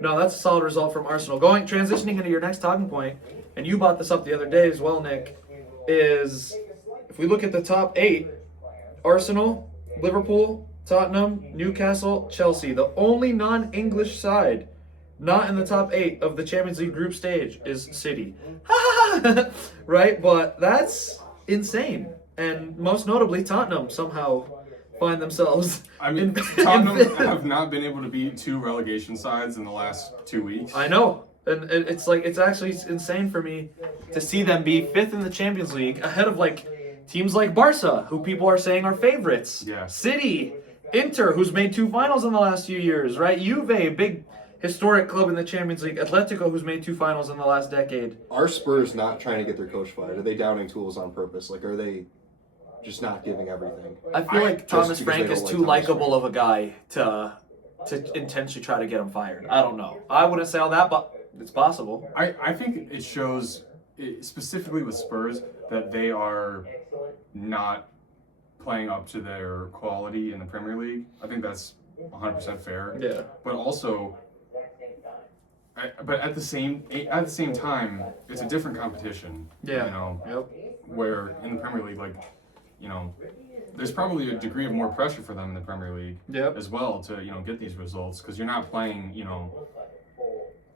no, that's a solid result from Arsenal. Transitioning into your next talking point, and you brought this up the other day as well, Nick, is if we look at the top 8, Arsenal, Liverpool, Tottenham, Newcastle, Chelsea. The only non-English side not in the top 8 of the Champions League group stage is City. Right? But that's insane. And most notably, Tottenham somehow find themselves. I mean, Tottenham have not been able to beat 2 relegation sides in the last 2 weeks. I know. And it's actually insane for me to see them be 5th in the Champions League ahead of teams like Barca, who people are saying are favorites. Yeah. City, Inter, who's made 2 finals in the last few years, right? Juve, big historic club in the Champions League. Atletico, who's made 2 finals in the last decade. Are Spurs not trying to get their coach fired? Are they downing tools on purpose? Are they just not giving everything? I feel like Thomas because Frank they is don't too like Thomas likable of a guy to intentionally try to get him fired. I don't know. I wouldn't say all that, but it's possible. I think it shows, specifically with Spurs, that they are not playing up to their quality in the Premier League. I think that's 100% fair. Yeah. But also, but at the same time, it's a different competition. Yeah. Yep. Where in the Premier League, there's probably a degree of more pressure for them in the Premier League as well to get these results because you're not playing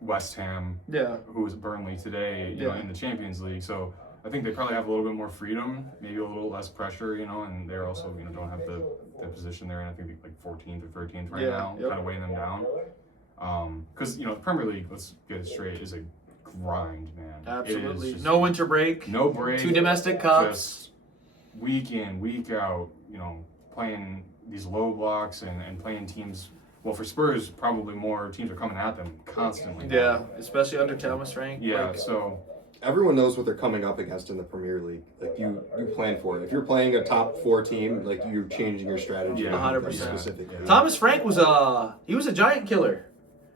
West Ham, who is Burnley today, in the Champions League. So I think they probably have a little bit more freedom, maybe a little less pressure, and they're also don't have the position they're in. I think 14th or 13th right now, kind of weighing them down. Because the Premier League, let's get it straight, is a grind, man. Absolutely. No winter break. No break. 2 domestic cups. Just week in, week out, playing these low blocks and playing teams. Well, for Spurs, probably more teams are coming at them constantly. Yeah, especially under Thomas Frank. Yeah, so everyone knows what they're coming up against in the Premier League. You plan for it. If you're playing a top 4 team, you're changing your strategy. 100%. Specifically. Thomas Frank was a giant killer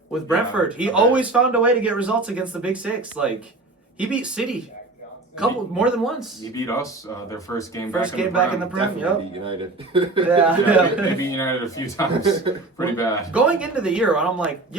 with Brentford. He always found a way to get results against the Big 6. He beat City more than once. He beat us their first game. Back in the Prem. Definitely beat United. They beat United a few times. Pretty bad. Going into the year, I'm like,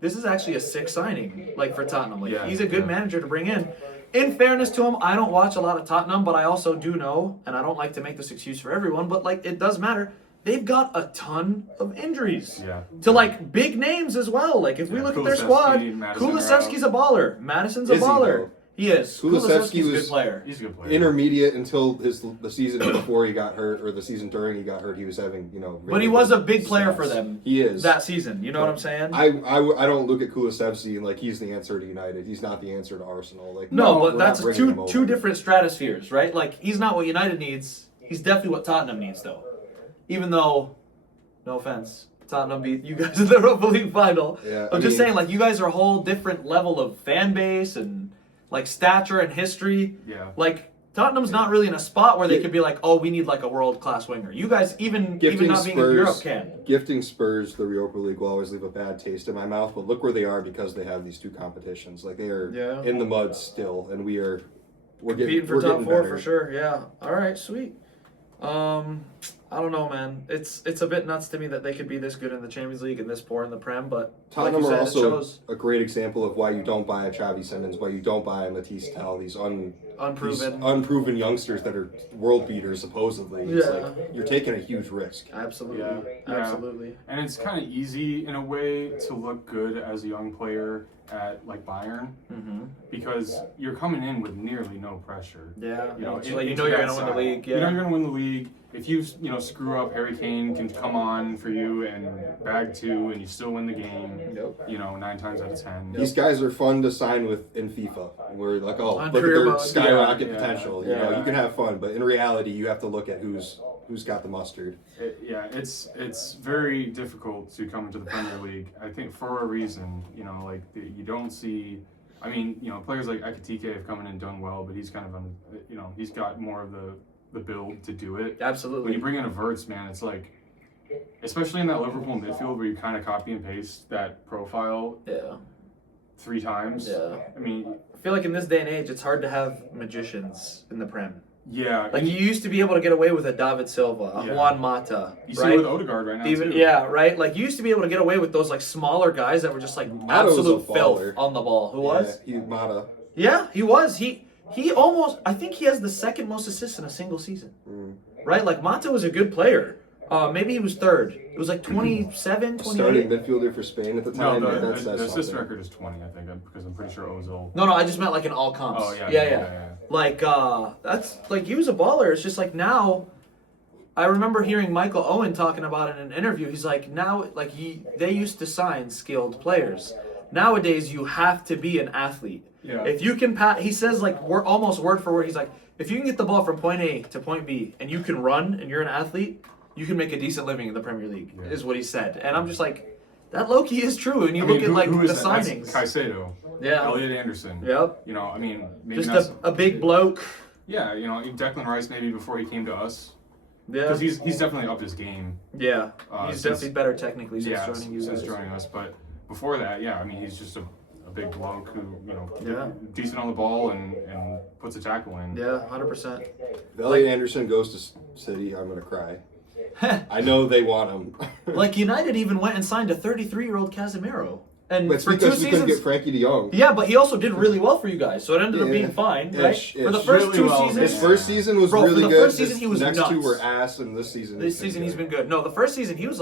this is actually a sick signing, for Tottenham. He's a good manager to bring in. In fairness to him, I don't watch a lot of Tottenham, but I also do know, and I don't like to make this excuse for everyone, but it does matter. They've got a ton of injuries. Yeah. To big names as well. If we look at their squad, Kulusevski's a baller. Madison's a baller. He is. Kulusevski's a good player. He's a good player. Intermediate until the season before he got hurt, or the season during he got hurt, he was having really but he was a big player for them. He is that season. You know what I'm saying? I don't look at Kulusevski and he's the answer to United. He's not the answer to Arsenal. No, but that's two different stratospheres, right? He's not what United needs. He's definitely what Tottenham needs, though. Even though, no offense, Tottenham beat you guys in the Europa League final. Yeah, I'm just saying, you guys are a whole different level of fan base and stature and history. Yeah. Tottenham's not really in a spot where they could be we need a world-class winger. You guys, even not being in Europe, can. Gifting Spurs the Europa League will always leave a bad taste in my mouth, but look where they are because they have these 2 competitions. They are in the mud still, and we're competing for top 4 better. for sure. Yeah. All right, sweet. I don't know, man. It's a bit nuts to me that they could be this good in the Champions League and this poor in the Prem, but Tottenham like you are said, also a great example of why you don't buy a Xavi Simons, why you don't buy a Matisse Tell, these unproven youngsters that are world beaters supposedly. It's you're taking a huge risk. Absolutely. Absolutely. And it's kind of easy in a way to look good as a young player at like Bayern, Mm-hmm. because you're coming in with nearly no pressure. Yeah. You know, It's in- like you into know you're that gonna win the side. league. You know Yeah. you're gonna win the league. If you screw up, Harry Kane can come on for you and bag 2, and you still win the game. Yep. 9 times out of 10. These guys are fun to sign with in FIFA. We're like, oh, On look at career their mode. skyrocket Yeah, potential. yeah. You know, you can have fun, but in reality, you have to look at who's got the mustard. It's very difficult to come into the Premier League. I think for a reason. You don't see. I mean, players like Ekitike have come in and done well, but he's kind of he's got more of the build to do it. Absolutely. When you bring in a Verts, man, it's like, especially in that Liverpool midfield where you kind of copy and paste that profile Yeah. 3 times. Yeah. I mean, I feel like in this day and age, it's hard to have magicians in the Prem. yeah. Like you used to be able to get away with a David Silva, a Yeah. Juan Mata, You see right? it with Odegaard right now Even too. yeah, right. Like you used to be able to get away with those like smaller guys that were just like Mata was a absolute filth baller. on the ball. Who was? Yeah, Mata. Yeah, he was. He almost. I think he has the second most assists in a single season. Right? Like Mata was a good player. Maybe he was third. It was like 27, 28. Starting midfielder for Spain at the No, time. that says the assist something. record is 20, I think, because I'm pretty sure Ozil. No, I just meant like in all comps. Oh, yeah, yeah. yeah. Like that's like he was a baller. It's just like now. I remember hearing Michael Owen talking about it in an interview. He's like now, like they used to sign skilled players. Nowadays, you have to be an athlete. Yeah. If you can pass, he says like we're almost word for word. He's like, if you can get the ball from point A to point B and you can run and you're an athlete, you can make a decent living in the Premier League. Yeah. Is what he said, and I'm just like, that low key is true. And you I mean, look at who- like who the is that? That's signings. Caicedo. Yeah. Elliot Anderson. Yep. I mean, maybe Just not. a big bloke. Yeah, Declan Rice maybe before he came to us, Yeah. because he's definitely upped his game. Yeah. He's Since- definitely better technically since Yeah, joining you since guys. joining us. But before that, yeah, I mean, he's just a big bloke who Yeah. decent on the ball and puts a tackle in. Yeah, 100%. If Elliot Anderson goes to City, I'm gonna cry. I know they want him. Like United even went and signed a 33-year-old Casemiro, and But it's for 2 because we couldn't seasons. get Frankie de Jong. Yeah, but he also did really well for you guys, so it ended up Yeah. being fine, right? Ish, For the ish. first Really 2 well. seasons. His first season was Bro, for really the good. first season, His he was next nuts. 2 were ass, and this season. This season he's been good. No, the first season he was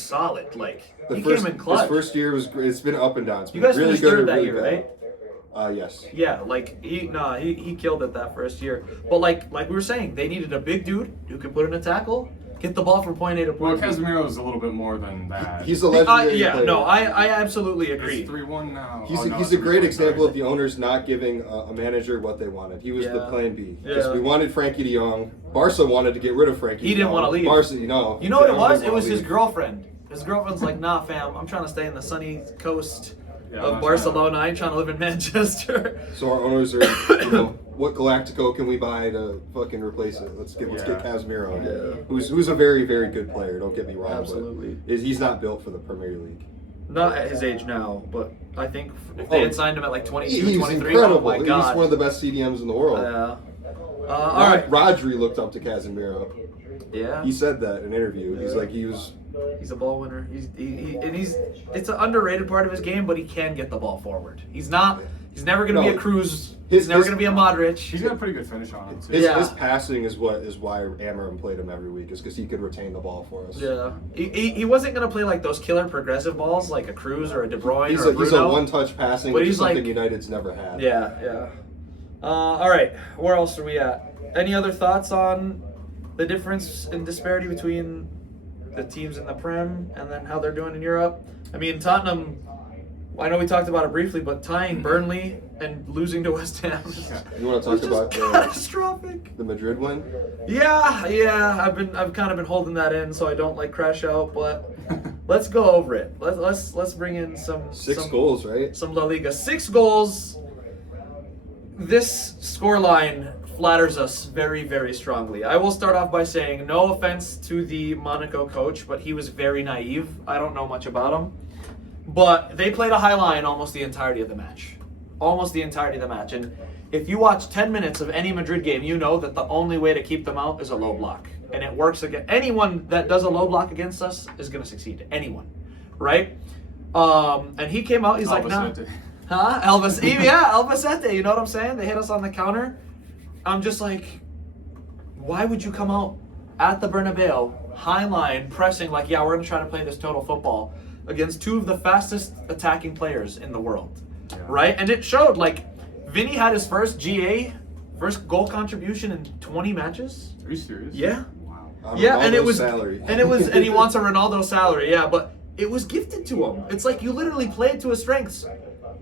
solid. Like he His came in clutch. His first year was great. It's been up and down. It's You been guys really finished good third or that really year, bad. right? Yes. Yeah, like he killed it that first year. But like we were saying, they needed a big dude who can put in a tackle, get the ball from point A to Well, point B. Casemiro is a little bit more than that. He's a legendary Yeah, player. no, I absolutely agree. It's 3-1 now. He's, Oh, no, he's it's a great 3-1, example sorry. of the owners not giving a manager what they wanted. He was the Yeah. plan B. Because Yeah. we wanted Frankie de Jong. Barca wanted to get rid of Frankie He de didn't Jong. wanna leave. Barca, You know what it everyone was? didn't It was wanna his leave. girlfriend. His girlfriend's like, nah, fam, I'm trying to stay in the sunny coast Yeah, of I'm not Barcelona. I ain't trying to live in Manchester. So our owners are, what Galactico can we buy to fucking replace it? Let's get Casemiro in. Yeah. Who's a very, very good player, don't get me wrong. Absolutely. But he's not built for the Premier League. Not at his age now, but I think if they Oh, had signed him at like 22, He's 23, incredible. oh my He's God. one of the best CDMs in the world. All right. Rodri looked up to Casemiro. Yeah. He said that in an interview. He's Yeah. like, he was. He's a ball winner. It's an underrated part of his game, but he can get the ball forward. He's never going to be a Cruz. He's never going to be a Modric. He's got a pretty good finish on him, too. His passing is why Amarim played him every week, is because he could retain the ball for us. Yeah. He wasn't going to play like those killer progressive balls like a Cruz or a De Bruyne He's or a a Bruno. one-touch passing, But which he's is something like- United's never had. Yeah. All right. Where else are we at? Any other thoughts on the difference and disparity between the teams in the Prem and then how they're doing in Europe? I mean, Tottenham, I know we talked about it briefly, but tying Burnley and losing to West Ham You want to was talk just about catastrophic. the Madrid win? Yeah. I've kind of been holding that in so I don't like crash out, but let's go over it. Let's bring in some 6 goals, right? some La Liga. 6 goals. This scoreline flatters us very, very strongly. I will start off by saying, no offense to the Monaco coach, but he was very naive. I don't know much about him. But they played a high line almost the entirety of the match. And if you watch 10 minutes of any Madrid game, you know that the only way to keep them out is a low block. And it works against anyone that does a low block against us is going to succeed. Anyone. Right? And he came out, he's like, nah. Albacete. Huh? Albacete, you know what I'm saying? They hit us on the counter. I'm just like, why would you come out at the Bernabeu, high line, pressing like, yeah, we're going to try to play this total football. against two of the fastest attacking players in the world, right? And it showed, like, Vinny had his first goal contribution in 20 matches. Are you serious? Yeah. Wow. Yeah, and it Ronaldo's was, salary. and he wants a Ronaldo salary, yeah, but it was gifted to him. It's like you literally played to his strengths.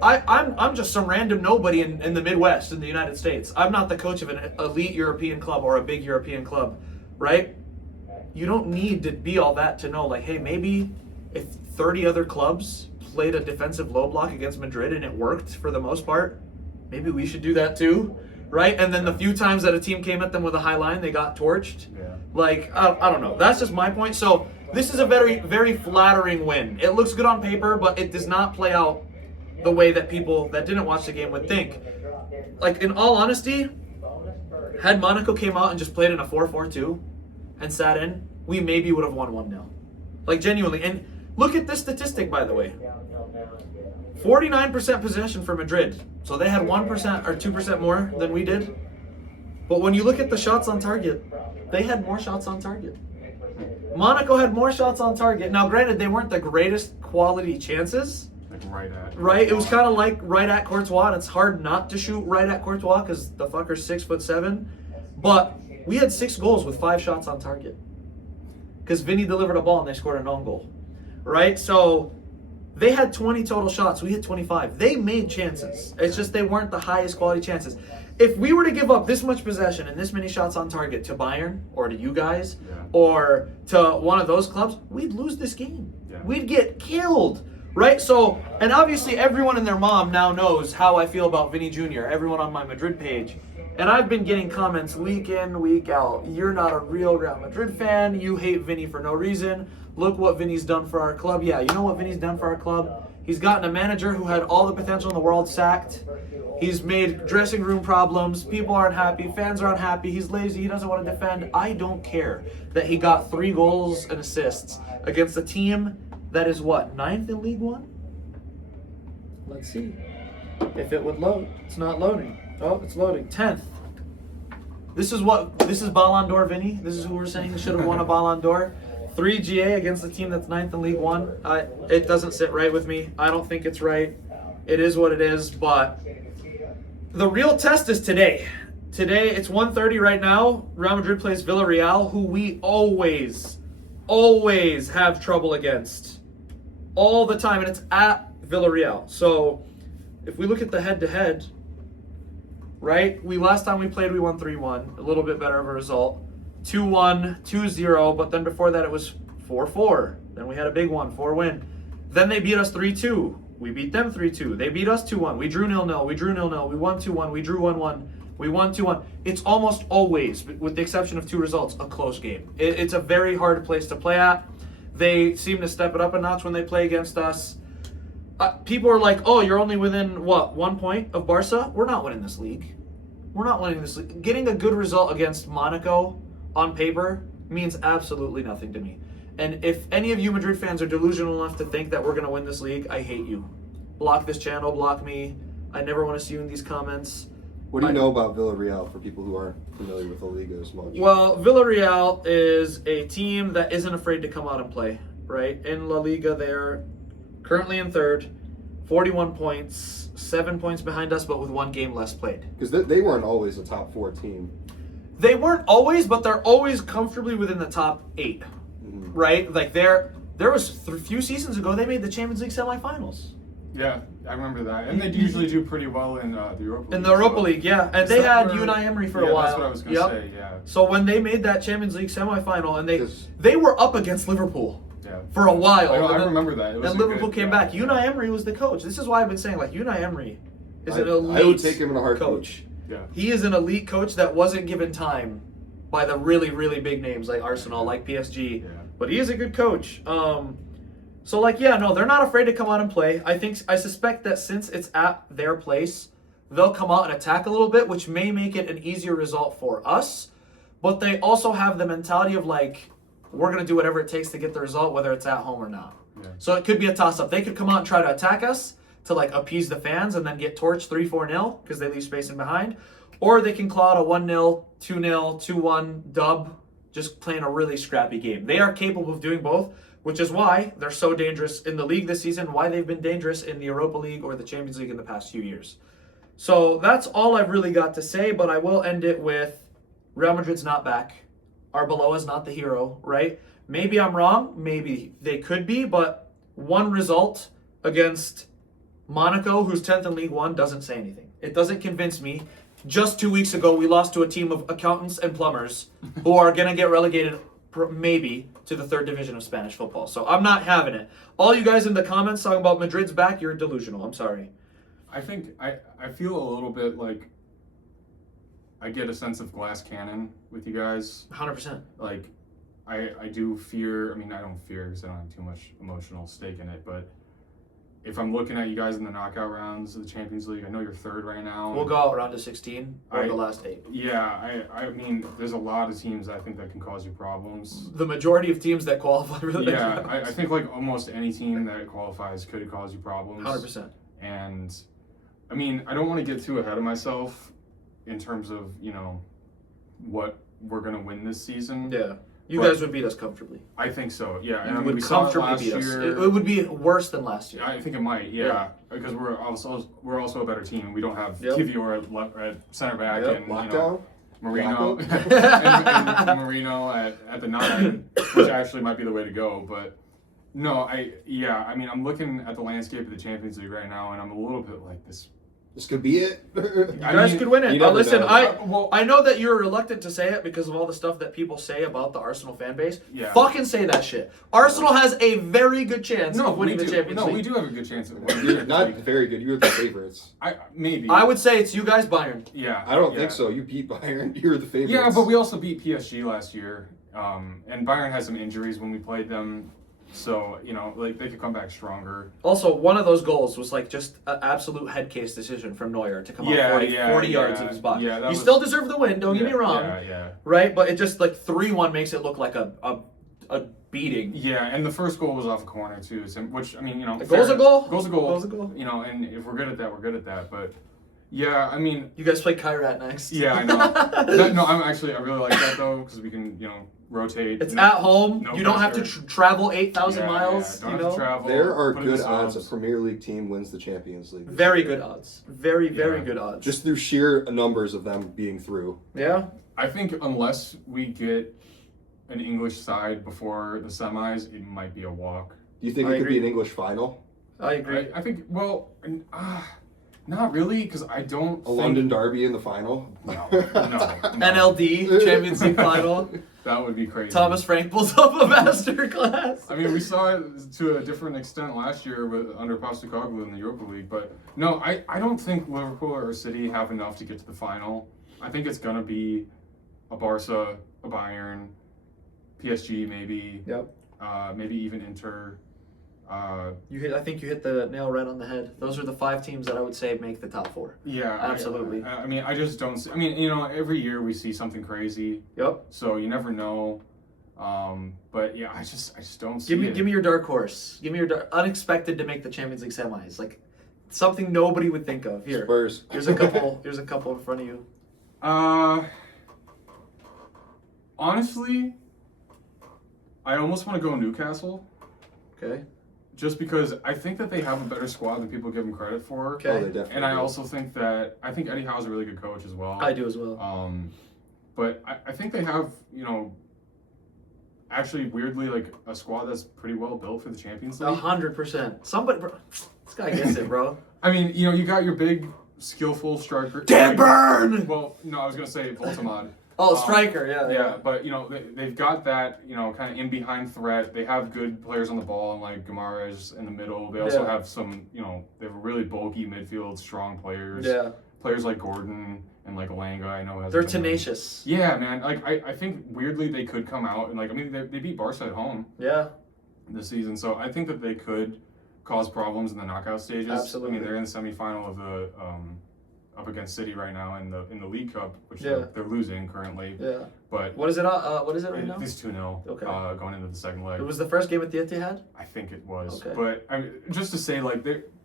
I'm just some random nobody in the Midwest in the United States. I'm not the coach of an elite European club or a big European club, right? You don't need to be all that to know, like, hey, maybe if 30 other clubs played a defensive low block against Madrid and it worked for the most part, maybe we should do that too, right? And then the few times that a team came at them with a high line, they got torched. Yeah. Like, I don't know. That's just my point. So this is a very, very flattering win. It looks good on paper, but it does not play out the way that people that didn't watch the game would think. Like, in all honesty, had Monaco came out and just played in a 4-4-2 and sat in, we maybe would have won 1-0. Like, genuinely. And look at this statistic, by the way. 49% possession for Madrid. So they had 1% or 2% more than we did. But when you look at the shots on target, they had more shots on target. Monaco had more shots on target. Now, granted, they weren't the greatest quality chances. Like right? It was kind of like right at Courtois, and it's hard not to shoot right at Courtois because the fucker's 6'7". But we had 6 goals with 5 shots on target. Because Vinny delivered a ball and they scored an own goal. Right? So they had 20 total shots. We had 25. They made chances. It's just they weren't the highest quality chances. If we were to give up this much possession and this many shots on target to Bayern or to you guys or to one of those clubs, we'd lose this game. Yeah. We'd get killed. Right? So, and obviously everyone and their mom now knows how I feel about Vinny Jr., everyone on my Madrid page. And I've been getting comments week in, week out. You're not a real Real Madrid fan. You hate Vinny for no reason. Look what Vinny's done for our club. Yeah, you know what Vinny's done for our club? He's gotten a manager who had all the potential in the world sacked. He's made dressing room problems. People aren't happy. Fans are unhappy. He's lazy. He doesn't want to defend. I don't care that he got 3 goals and assists against a team that is what, 9th in League One? Let's see. If it would load. It's not loading. Oh, it's loading. 10th. This is Ballon d'Or Vinny. This is who we're saying should have won a Ballon d'Or. 3 GA against a team that's 9th in League One. It doesn't sit right with me. I don't think it's right. It is what it is, but the real test is today. Today, it's 1:30 right now. Real Madrid plays Villarreal, who we always have trouble against. All the time, and it's at Villarreal. So, if we look at the head-to-head, right? Last time we played, we won 3-1. A little bit better of a result. 2-1, 2-0, but then before that it was 4-4. Then we had a big one, 4-win. Then they beat us 3-2. We beat them 3-2. They beat us 2-1. We drew 0-0. We drew 0-0. We won 2-1. We drew 1-1. We won 2-1. It's almost always, with the exception of 2 results, a close game. It's a very hard place to play at. They seem to step it up a notch when they play against us. People are like, oh, you're only within, 1 point of Barca? We're not winning this league. We're not winning this league. Getting a good result against Monaco on paper means absolutely nothing to me. And if any of you Madrid fans are delusional enough to think that we're going to win this league, I hate you. Block this channel, block me. I never want to see you in these comments. What do you know about Villarreal for people who aren't familiar with La Liga as much? Well, Villarreal is a team that isn't afraid to come out and play, right? In La Liga, they're currently in 3rd, 41 points, 7 points behind us, but with 1 game less played. Because they weren't always a top 4 team. They weren't always, but they're always comfortably within the top 8, right? Like there was a few seasons ago, they made the Champions League semifinals. Yeah, I remember that. And they usually do pretty well in the Europa League. In the Europa League, yeah. And they had Unai Emery for a while. That's what I was going to say, yeah. So when they made that Champions League semifinal, and they were up against Liverpool for a while. I remember that. Then Liverpool came back. Unai Emery was the coach. This is why I've been saying, like, Unai Emery is an elite I would take him in a heartbeat. coach. Yeah. He is an elite coach that wasn't given time by the really, really big names like Arsenal, like PSG. Yeah. But he is a good coach. So, like, yeah, no, they're not afraid to come out and play. I suspect that since it's at their place, they'll come out and attack a little bit, which may make it an easier result for us. But they also have the mentality of, like, we're going to do whatever it takes to get the result, whether it's at home or not. Yeah. So it could be a toss-up. They could come out and try to attack us to, like, appease the fans and then get torched 3-4-0 because they leave space in behind. Or they can claw out a 1-0, 2-0, 2-1 dub, just playing a really scrappy game. They are capable of doing both. which is why they're so dangerous in the league this season, why they've been dangerous in the Europa League or the Champions League in the past few years. So that's all I've really got to say, but I will end it with Real Madrid's not back. Arbeloa is not the hero, right? Maybe I'm wrong. Maybe they could be, but one result against Monaco, who's 10th in League One, doesn't say anything. It doesn't convince me. Just 2 weeks ago, we lost to a team of accountants and plumbers who are going to get relegated maybe to the 3rd division of Spanish football. So I'm not having it. All you guys in the comments talking about Madrid's back, you're delusional. I'm sorry. I think I feel a little bit like I get a sense of glass cannon with you guys. 100%. Like, I do fear, I mean, I don't fear because I don't have too much emotional stake in it, but if I'm looking at you guys in the knockout rounds of the Champions League, I know you're 3rd right now. We'll go out round to 16 or the last 8. Yeah, I mean, there's a lot of teams I think that can cause you problems. The majority of teams that qualify really. Yeah, I think like almost any team that qualifies could cause you problems. 100%. And I mean, I don't want to get too ahead of myself in terms of, what we're going to win this season. Yeah. You guys would beat us comfortably. I think so, yeah. You And would we saw it comfortably last beat us. year. It would be worse than last year. I think it might, yeah. Because we're also a better team. We don't have Kivior at center back and Lockdown? Marino and Marino at the 9, which actually might be the way to go. But no, I mean, I'm looking at the landscape of the Champions League right now, and I'm a little bit like this. This could be it. You guys could win it. Listen, know. I know that you're reluctant to say it because of all the stuff that people say about the Arsenal fan base. Yeah. Fucking say that shit. Arsenal has a very good chance of winning the Champions League. No, we do have a good chance of winning. You're not very good. You're the favorites. Maybe. I would say it's you guys, Bayern. Yeah. I don't think so. You beat Bayern. You're the favorites. Yeah, but we also beat PSG last year. And Bayern had some injuries when we played them. So, like they could come back stronger. Also, one of those goals was like just an absolute head case decision from Neuer to come out 40 yards of his box. Yeah, he still deserved the win, don't get me wrong. Yeah. Right? But it just like 3-1 makes it look like a beating. Yeah, and the first goal was off a corner too, which, I mean, A goal's a goal. Goal's a goal. Goal's a goal. And if we're good at that, we're good at that. But yeah, I mean, You guys play Kairat next. yeah, I know. No, I really like that though, because we can, rotate. It's at home. No you don't have to pressure. travel 8,000 miles. Don't have to travel. There are put in good the odds a subs. Premier League team wins the Champions League. Very good odds. Very good odds. Just through sheer numbers of them being through. Yeah. I think unless we get an English side before the semis, it might be a walk. Do you think I it could agree. be an English final? I agree. I think, not really, because I don't A think... London derby in the final? No. NLD Champions League final. That would be crazy. Thomas Frank pulls up a masterclass. I mean, we saw it to a different extent last year under Postecoglou in the Europa League, but no, I don't think Liverpool or City have enough to get to the final. I think it's going to be a Barca, a Bayern, PSG maybe, Yep. maybe even Inter. I think you hit the nail right on the head. Those are the 5 teams that I would say make the top 4. Yeah, Absolutely. I mean, I just don't see. I mean, every year we see something crazy. Yep. So you never know. But yeah, I just don't see it. Give me your dark horse. Give me your unexpected to make the Champions League semis. Like something nobody would think of. Here. Spurs. Here's a couple. Here's a couple in front of you. Honestly, I almost want to go Newcastle. Okay. Just because I think that they have a better squad than people give them credit for. Okay. Oh, they definitely And I do. also think Eddie Howe's a really good coach as well. I do as well. But I think they have, actually weirdly like a squad that's pretty well built for the Champions League. 100%. Somebody, bro, this guy gets it, bro. I mean, you got your big, skillful striker. Dan Burn! Well, no, I was gonna say Voltamad. Oh, striker, Yeah, but they've got that kind of in behind threat. They have good players on the ball, and like Guimaraes in the middle. They also have some, they have a really bulky midfield, strong players. Yeah. Players like Gordon and like Alanga, I know has. They're tenacious. Yeah, man. Like I think weirdly they could come out and they beat Barca at home Yeah. this season, so I think that they could cause problems in the knockout stages. Absolutely. I mean, they're in the semifinal of the up against City right now in the League Cup, which they're losing currently. Yeah. But What is it? What is it right now? it's 2-0. Okay. Going into the second leg. It was the first game at the Etihad. I think it was. Okay. But I mean, just to say, like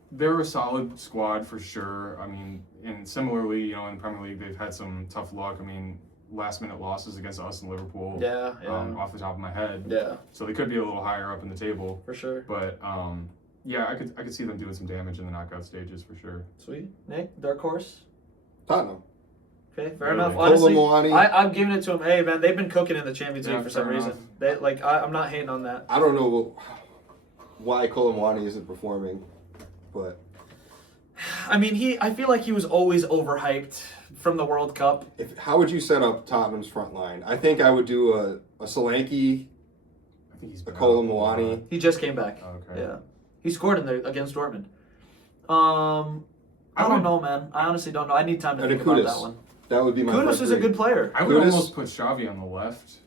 they're a solid squad for sure. I mean, and similarly, in the Premier League, they've had some tough luck. I mean, last-minute losses against us and Liverpool. Yeah. Off the top of my head. Yeah, So they could be a little higher up in the table. for sure. But yeah, I could see them doing some damage in the knockout stages for sure. Sweet. Nick, dark horse. Tottenham. Okay, fair Really? enough. Honestly, Kolo Muani. I'm giving it to them. Hey, man, they've been cooking in the Champions Yeah, League for some fair reason. enough. I'm not hating on that. I don't know why Kolo Muani isn't performing, but I mean, I feel like he was always overhyped from the World Cup. how would you set up Tottenham's front line? I think I would do a Solanke, I think he's a Kolo Muani. He just came back. Okay. Yeah, he scored against Dortmund. I don't know, man. I honestly don't know. I need time to And think about Kudus. that one. That would be my Kudus front is a three. good player. I would Kudus- almost put Xavi on the left.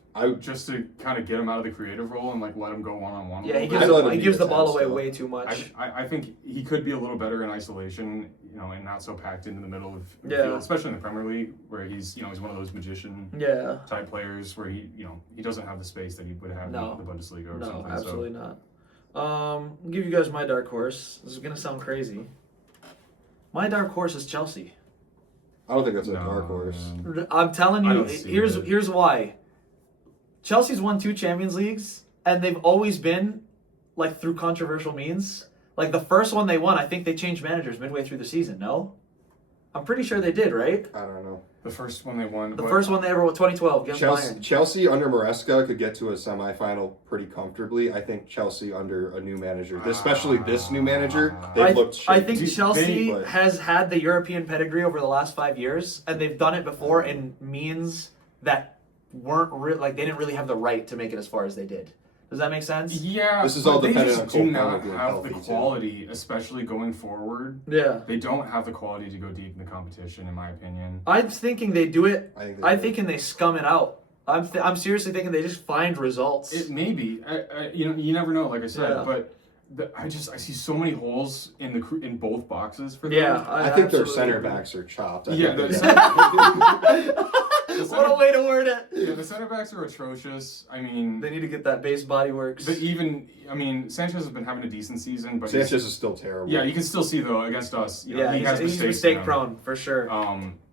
Just to kind of get him out of the creative role and like let him go one-on-one. Yeah, he I let him gives be the ball intense, away though. way too much. I think he could be a little better in isolation, and not so packed into the middle of the Yeah. field, especially in the Premier League, where he's one of those magician Yeah. type players where he doesn't have the space that he would have No. in the Bundesliga or No, something. absolutely not. I'll give you guys my dark horse. This is gonna sound crazy. My dark horse is Chelsea. I don't think that's a No, dark horse. man. I'm telling I you, don't see here's it. here's why. Chelsea's won 2 Champions Leagues, and they've always been like through controversial means. Like the first one they won, I think they changed managers midway through the season. No, I'm pretty sure they did, right? I don't know. The first one they won. The first one they ever won, 2012 against Chelsea, Bayern. Chelsea under Maresca could get to a semifinal pretty comfortably. I think Chelsea under a new manager, especially this new manager, they've looked shaky. I think Chelsea but- has had the European pedigree over the last 5 years, and they've done it before in means that weren't they didn't really have the right to make it as far as they did. Does that make sense? Yeah, This is all but dependent they on just Cole do Palmer not being have healthy, the too. quality, especially going forward. Yeah. They don't have the quality to go deep in the competition, in my opinion. I'm thinking they do it. I think they I'm do. thinking they scum it out. I'm seriously thinking they just find results. It may be. You never know. Like I said, Yeah. but I see so many holes in both boxes for them. Yeah, I think their absolutely center agree. backs are chopped. I Yeah, think the they- What a way to word it. Yeah, the center backs are atrocious. I mean, They need to get that base body works. Sanchez has been having a decent season, but Sanchez is still terrible. yeah, you can still see though against us. Yeah, he has he's mistakes in mistake him. prone for sure.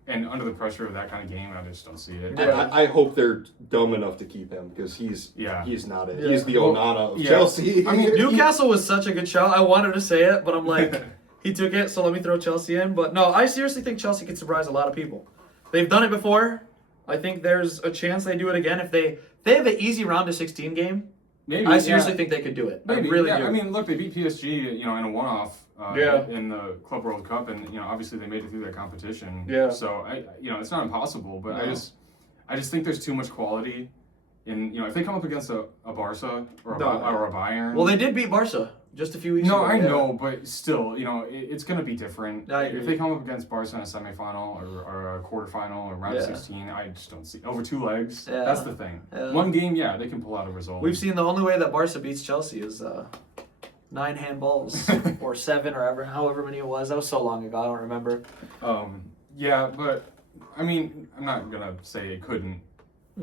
And under the pressure of that kind of game, I just don't see it. Yeah. I hope they're dumb enough to keep him because he's not it. Yeah. He's the Well, Onana of yeah. Chelsea. I mean, Newcastle was such a good shout. I wanted to say it, but I'm like, he took it, so let me throw Chelsea in. But no, I seriously think Chelsea could surprise a lot of people. They've done it before. I think there's a chance they do it again if they have an easy round of 16 game. Maybe I seriously think they could do it. Maybe. I really do. I mean, look, they beat PSG, in a one-off in the Club World Cup, and obviously they made it through that competition. Yeah. So it's not impossible, but No. I just think there's too much quality in if they come up against a Barca or a Bayern. Well, they did beat Barca just a few weeks ago. No, I yeah. know, but still, it's going to be different. I If agree. they come up against Barca in a semifinal or a quarterfinal or round of Yeah. 16, I just don't see over 2 legs. Yeah. That's the thing. Yeah. One game, they can pull out a result. We've seen the only way that Barca beats Chelsea is 9 handballs or 7 or however many it was. That was so long ago. I don't remember. Yeah, but I mean, I'm not gonna say it couldn't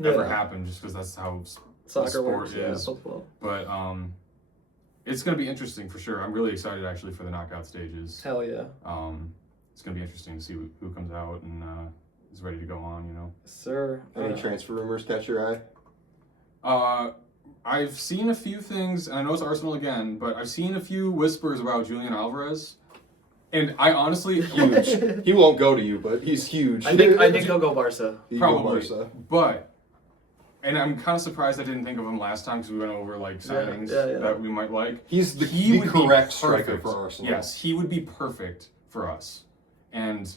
ever happen just because that's how Soccer sport works. is. Yeah, football. But it's gonna be interesting for sure. I'm really excited actually for the knockout stages. Hell yeah. It's gonna be interesting to see who comes out and is ready to go on. Yes, sir. Any transfer rumors catch your eye? I've seen a few things, and I know it's Arsenal again, but I've seen a few whispers about Julian Alvarez, and I honestly Huge. He won't go to you, but he's huge. I think he'll go Barca. He'd go probably, Barca. but. And I'm kind of surprised I didn't think of him last time because we went over signings yeah. that we might like. He's the He would be correct striker perfect. for Arsenal. Yes, he would be perfect for us. And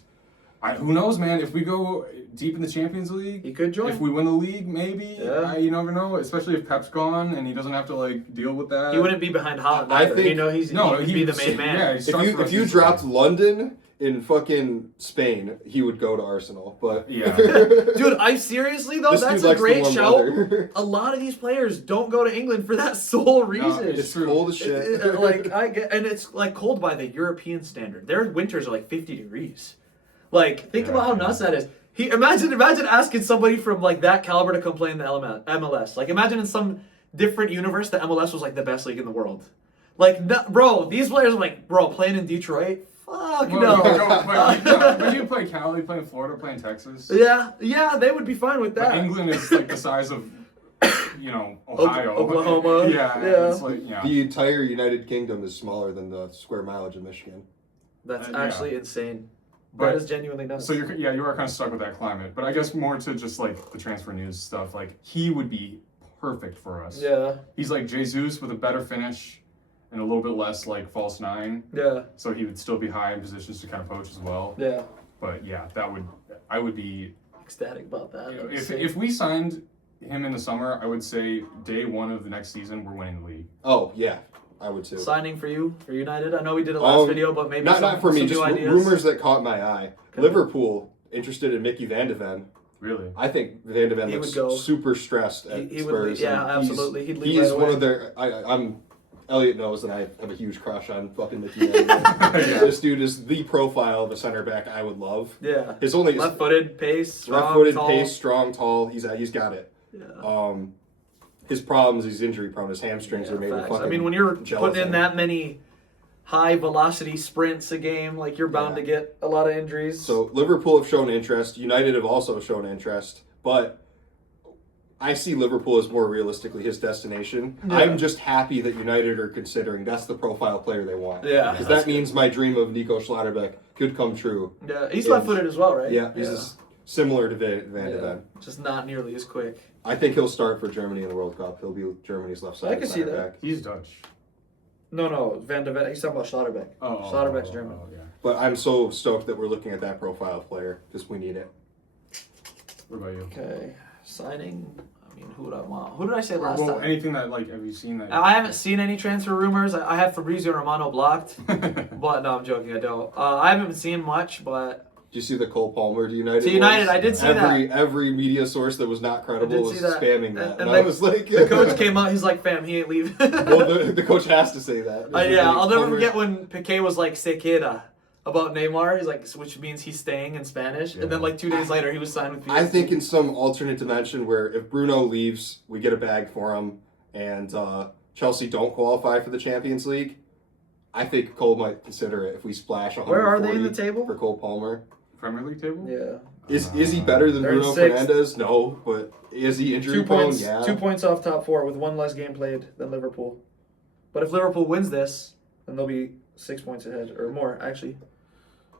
who knows, man? If we go deep in the Champions League, He could join. if we win the league, maybe. Yeah. You never know. Especially if Pep's gone and he doesn't have to deal with that. He wouldn't be behind Haaland I either. think- He'd be the main man. Yeah, he'd start for us If you easily. dropped London in fucking Spain, he would go to Arsenal. But Yeah. Dude, I seriously though, This that's dude a likes the great warm shout. weather. A lot of these players don't go to England for that sole reason. It's true. cold as shit. I get, and it's cold by the European standard. Their winters are 50 degrees. Think about how nuts that is. Imagine asking somebody from that caliber to come play in the MLS. Imagine in some different universe, the MLS was the best league in the world. No, bro, these players are playing in Detroit. Fuck Well, no. But you play Cali, playing Florida, playing Texas. Yeah, they would be fine with But that. England is like the size of, Ohio. Oklahoma. Yeah. It's like, yeah. The entire United Kingdom is smaller than the square mileage of Michigan. That's Yeah. actually insane. But- That is genuinely nuts. So you are kind of stuck with that climate. But I guess more to just like the transfer news stuff. Like he would be perfect for us. Yeah, He's like Jesus with a better finish and a little bit less like false nine. yeah, So he would still be high in positions to kind of poach as well. yeah. But yeah, I would be. Ecstatic about that. That'd be If sick. if we signed him in the summer, I would say day one of the next season we're winning the league. Oh yeah, I would too. Signing for you for United. I know we did a last video, but maybe not for me. some Just new ideas. rumors that caught my eye. Okay. Liverpool interested in Mickey Van de Ven. Really? I think Van de Ven He looks would go. super stressed at He would leave. Spurs. Yeah, and absolutely. He'd leave He's right one away. of their. I'm. Elliot knows that I have a huge crush on fucking Mickey Van de Ven. This dude is the profile of a center back I would love. Yeah. His only Left-footed, pace, strong, left-footed, tall. pace, strong, tall. He's got it. Yeah. His problems, he's injury prone. His hamstrings Yeah, are maybe facts. fucking. I mean, when you're jealous putting in of that him. many high velocity sprints a game, like you're bound Yeah. to get a lot of injuries. So Liverpool have shown interest. United have also shown interest, but I see Liverpool as more realistically his destination. Yeah. I'm just happy that United are considering that's the profile player they want. Yeah, because that's that means my dream of Nico Schlotterbeck could come true. yeah, he's Yeah. left-footed as well, right? Yeah, he's similar to Van de Yeah. Ven. Just not nearly as quick. I think he'll start for Germany in the World Cup. He'll be Germany's left side. I can see center that. back. He's Dutch. No, Van de Ven. He's talking about Schlotterbeck. Schlotterbeck's German. Yeah. But I'm so stoked that we're looking at that profile player because we need it. What about you? Okay, signing. I mean, who would I want? Who did I say last Well, time? anything that like have you seen that? I haven't seen any transfer rumors. I have Fabrizio Romano blocked, but no, I'm joking. I don't. I haven't been seeing much, but Did you see the Cole Palmer to United? To United, was? I did see that. Every media source that was not credible did was see that. spamming that. And I the- was like, the coach came out. He's like, "Fam, he ain't leaving." well, the coach has to say that. Yeah, I'll never Palmer- forget when Piqué was like "se queda" about Neymar. He's like, which means he's staying in Spanish. And then like 2 days later, he was signed with PSG. I think in some alternate dimension where if Bruno leaves, we get a bag for him, and Chelsea don't qualify for the Champions League, I think Cole might consider it if we splash 140 Where are they in the table? for Cole Palmer. Premier League table? Yeah, Is he better than They're in Bruno sixth. Fernandes? No, but is he injury 2 prone? points. Yeah. 2 points off top four with one less game played than Liverpool. But if Liverpool wins this, then they'll be 6 points ahead or more. Actually,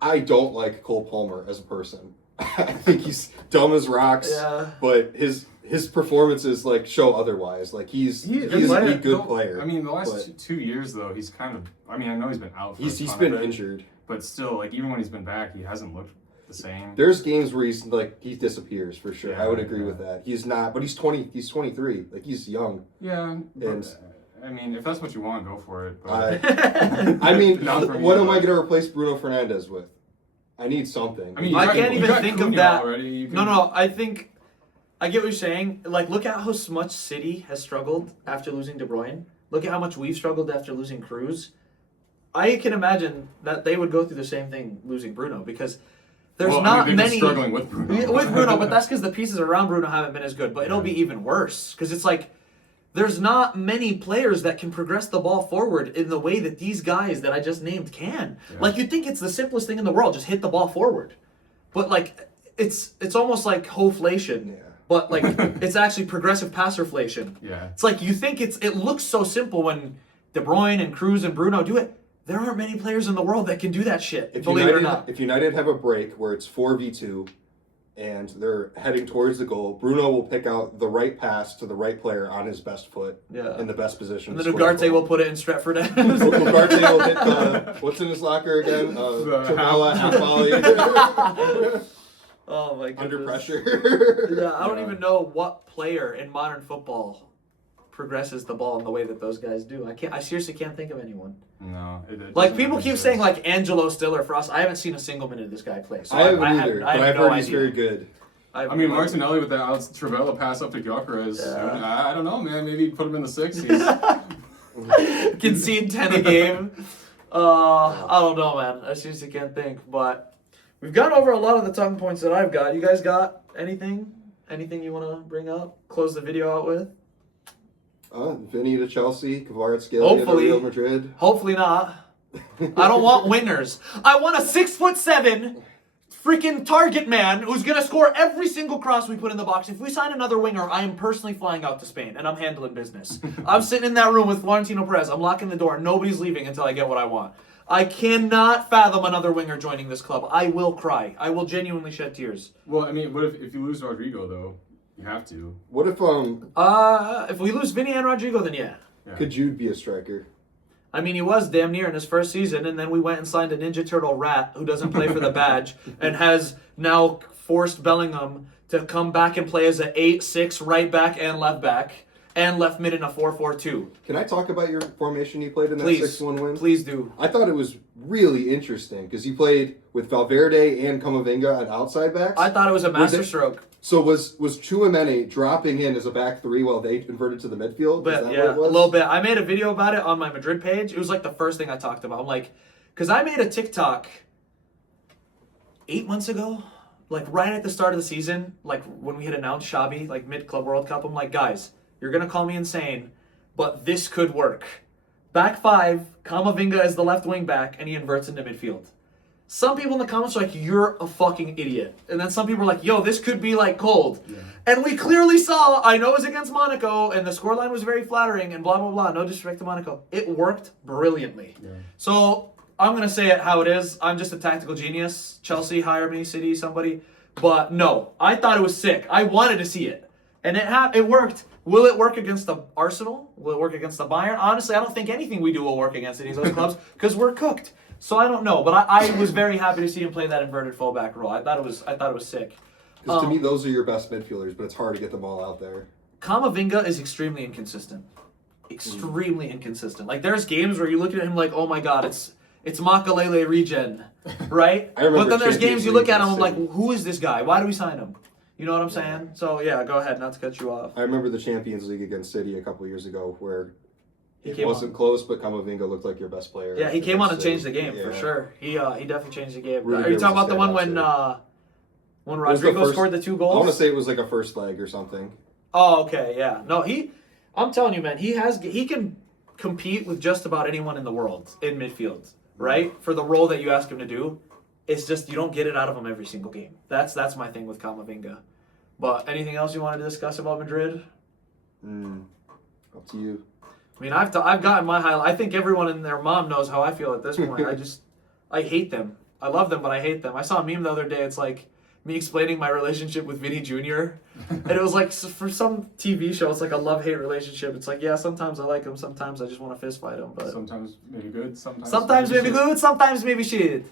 I don't like Cole Palmer as a person. I think he's dumb as rocks. yeah. But his performances like show otherwise. Like he's He- a player. good player. I mean, the last but 2 years though, he's kind of. I mean, I know he's been out. For he's a ton been of it, injured. but still, like even when he's been back, he hasn't looked the same. There's games where he's like he disappears for sure. Yeah, I would agree yeah. with that. He's not, but he's 20. He's 23. Like he's young. Yeah, but, And- I mean, if that's what you want, go for it. But I mean, Not for me, what am but- I going to replace Bruno Fernandes with? I need something. I mean, I you got- can't you even got think of Cunha that. Already. You can- No. I think I get what you're saying. Like, look at how much City has struggled after losing De Bruyne. Look at how much we've struggled after losing Cruz. I can imagine that they would go through the same thing losing Bruno because there's Well, not I mean, they've many been struggling with Bruno. Yeah, with Bruno, but that's because the pieces around Bruno haven't been as good. But it'll be even worse because it's like there's not many players that can progress the ball forward in the way that these guys that I just named can. Yeah. Like you'd think it's the simplest thing in the world, just hit the ball forward. But like it's almost like hoflation. Yeah. But like it's actually progressive passerflation. Yeah. It's like you think it looks so simple when De Bruyne and Cruz and Bruno do it. There aren't many players in the world that can do that shit. If believe it or not. If United have a break where it's 4v2 and they're heading towards the goal, Bruno will pick out the right pass to the right player on his best foot Yeah. in the best position. And to then score the Ugarte goal. will put it in Stretford. Ugarte will hit the, what's in his locker again? Travella half volley Oh my goodness. under pressure. Yeah, I don't even know what player in modern football progresses the ball in the way that those guys do. I seriously can't think of anyone. No. It Like doesn't people make keep sense. saying like Angelo Stiller for us. I haven't seen a single minute of this guy play. So I haven't I either, have but I've no heard he's idea. very good. I mean, no idea. Martinelli with that Alex Travella pass up to Gyökeres. Yeah. I don't know, man. Maybe put him in the 60s. Concede 10 a game. I don't know, man. I seriously can't think. But we've gone over a lot of the talking points that I've got. You guys got anything? Anything you want to bring up? Close the video out with? Vinny to Chelsea, Kvaratskhelia to Hopefully. Real Madrid. Hopefully not. I don't want wingers. I want a 6'7" freaking target man who's gonna score every single cross we put in the box. If we sign another winger, I am personally flying out to Spain and I'm handling business. I'm sitting in that room with Florentino Perez. I'm locking the door. Nobody's leaving until I get what I want. I cannot fathom another winger joining this club. I will cry. I will genuinely shed tears. Well, I mean, what if you lose Rodrigo though? You have to. What if If we lose Vinny and Rodrigo, then yeah. could Jude be a striker? I mean, he was damn near in his first season, and then we went and signed a Ninja Turtle rat who doesn't play for the badge and has now forced Bellingham to come back and play as an 8-6 right back and left mid in a 4-4-2. Can I talk about your formation you played in that 6-1 win? Please do. I thought it was really interesting because you played with Valverde and Camavinga at outside backs. I thought it was a masterstroke. So was Chouameni dropping in as a back three while they converted to the midfield? But Is that yeah, what it was? a little bit. I made a video about it on my Madrid page. It was like the first thing I talked about. I'm like, because I made a TikTok 8 months ago, like right at the start of the season, like when we had announced Xabi, like mid-Club World Cup. I'm like, guys, you're going to call me insane, but this could work. Back five, Camavinga is the left wing back, and he inverts into midfield. Some people in the comments are like, you're a fucking idiot. And then some people are like, yo, this could be like gold. Yeah. And we clearly saw, I know it was against Monaco, and the scoreline was very flattering, and blah, blah, blah. No disrespect to Monaco. It worked brilliantly. Yeah. So I'm going to say it how it is. I'm just a tactical genius. Chelsea, hire me, City, somebody. But no, I thought it was sick. I wanted to see it. And it worked. Will it work against the Arsenal? Will it work against the Bayern? Honestly, I don't think anything we do will work against any of those clubs because we're cooked. So I don't know, but I was very happy to see him play that inverted fullback role. I thought it was sick. Because to me, those are your best midfielders, but it's hard to get them all out there. Camavinga is extremely inconsistent. Extremely inconsistent. Like there's games where you look at him like, oh my god, it's Makalele regen, right? But then there's games you look at him and I'm like, who is this guy? Why do we sign him? You know what I'm saying? So yeah, go ahead, not to cut you off. I remember the Champions League against City a couple years ago where it wasn't close, but Camavinga looked like your best player. Yeah, he came on and changed the game for sure. He definitely changed the game. Are you talking about the one when Rodrigo scored the 2 goals? I want to say it was like a first leg or something. Oh, okay, yeah. No, I'm telling you, man, he can compete with just about anyone in the world in midfield, right? For the role that you ask him to do. It's just you don't get it out of him every single game. That's my thing with Camavinga. But anything else you wanted to discuss about Madrid? Up to you. I mean, I've gotten my highlight. I think everyone and their mom knows how I feel at this point. I hate them. I love them, but I hate them. I saw a meme the other day. It's like me explaining my relationship with Vinny Jr. And it was like, for some TV show, it's like a love-hate relationship. It's like, yeah, sometimes I like him. Sometimes I just want to fist fight him. But sometimes maybe good. Sometimes maybe good. Sometimes maybe shit.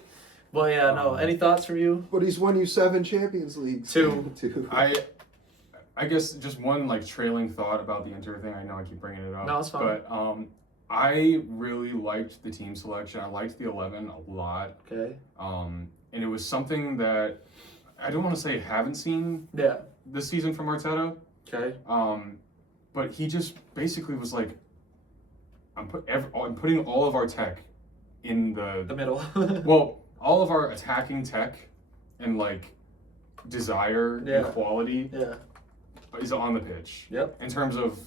Well, yeah, no. Any thoughts from you? But he's won you 7 Champions Leagues. 2. I guess just one like trailing thought about the Inter thing. I know I keep bringing it up. No, it's fine. But I really liked the team selection. I liked the 11 a lot. Okay. And it was something that I don't want to say haven't seen this season from Arteta. Okay. But he just basically was like, I'm putting all of our tech in the middle. Well, all of our attacking tech and like desire and quality is on the pitch. Yep. In terms of,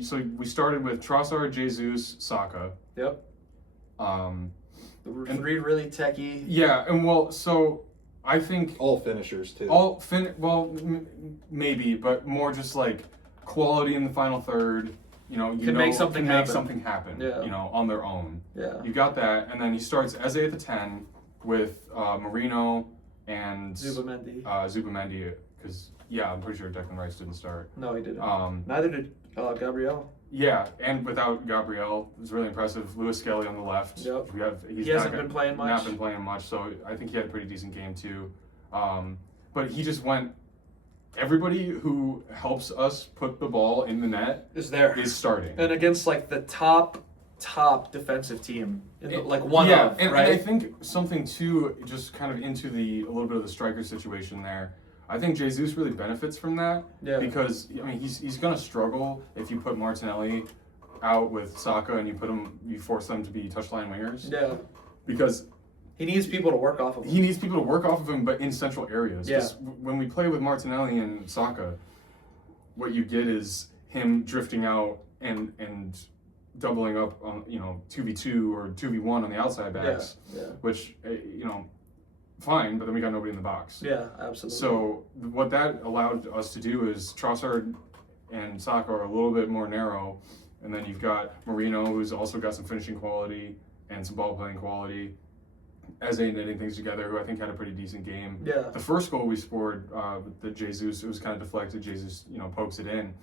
so we started with Trossard, Jesus, Saka. Yep. And 3 really techie. Yeah, and well, so I think all finishers too. Maybe, but more just like quality in the final third. Can make something happen. Yeah. On their own. Yeah. You got that, and then he starts Eze at the 10 with Marino and Zubamendi, because I'm pretty sure Declan Rice didn't start. No, he didn't. Neither did Gabriel. Yeah, and without Gabriel, it was really impressive. Lewis Skelly on the left. Yep. He hasn't been playing much. Not been playing much, so I think he had a pretty decent game too. But he just went. Everybody who helps us put the ball in the net is starting, and against like the top defensive team, right? And I think something too, just kind of into a little bit of the striker situation there. I think Jesus really benefits from that because I mean he's gonna struggle if you put Martinelli out with Saka and you force them to be touchline wingers. Yeah, because he needs people to work off of him. He needs people to work off of him, but in central areas. Yeah. When we play with Martinelli and Saka, what you get is him drifting out and doubling up on 2v2 or 2v1 on the outside backs, which fine, but then we got nobody in the box. Yeah, absolutely. So what that allowed us to do is Trossard and Saka are a little bit more narrow, and then you've got Marino, who's also got some finishing quality and some ball playing quality. Eze knitting things together, who I think had a pretty decent game. Yeah. The first goal we scored, the Jesus, it was kind of deflected. Jesus, pokes it in.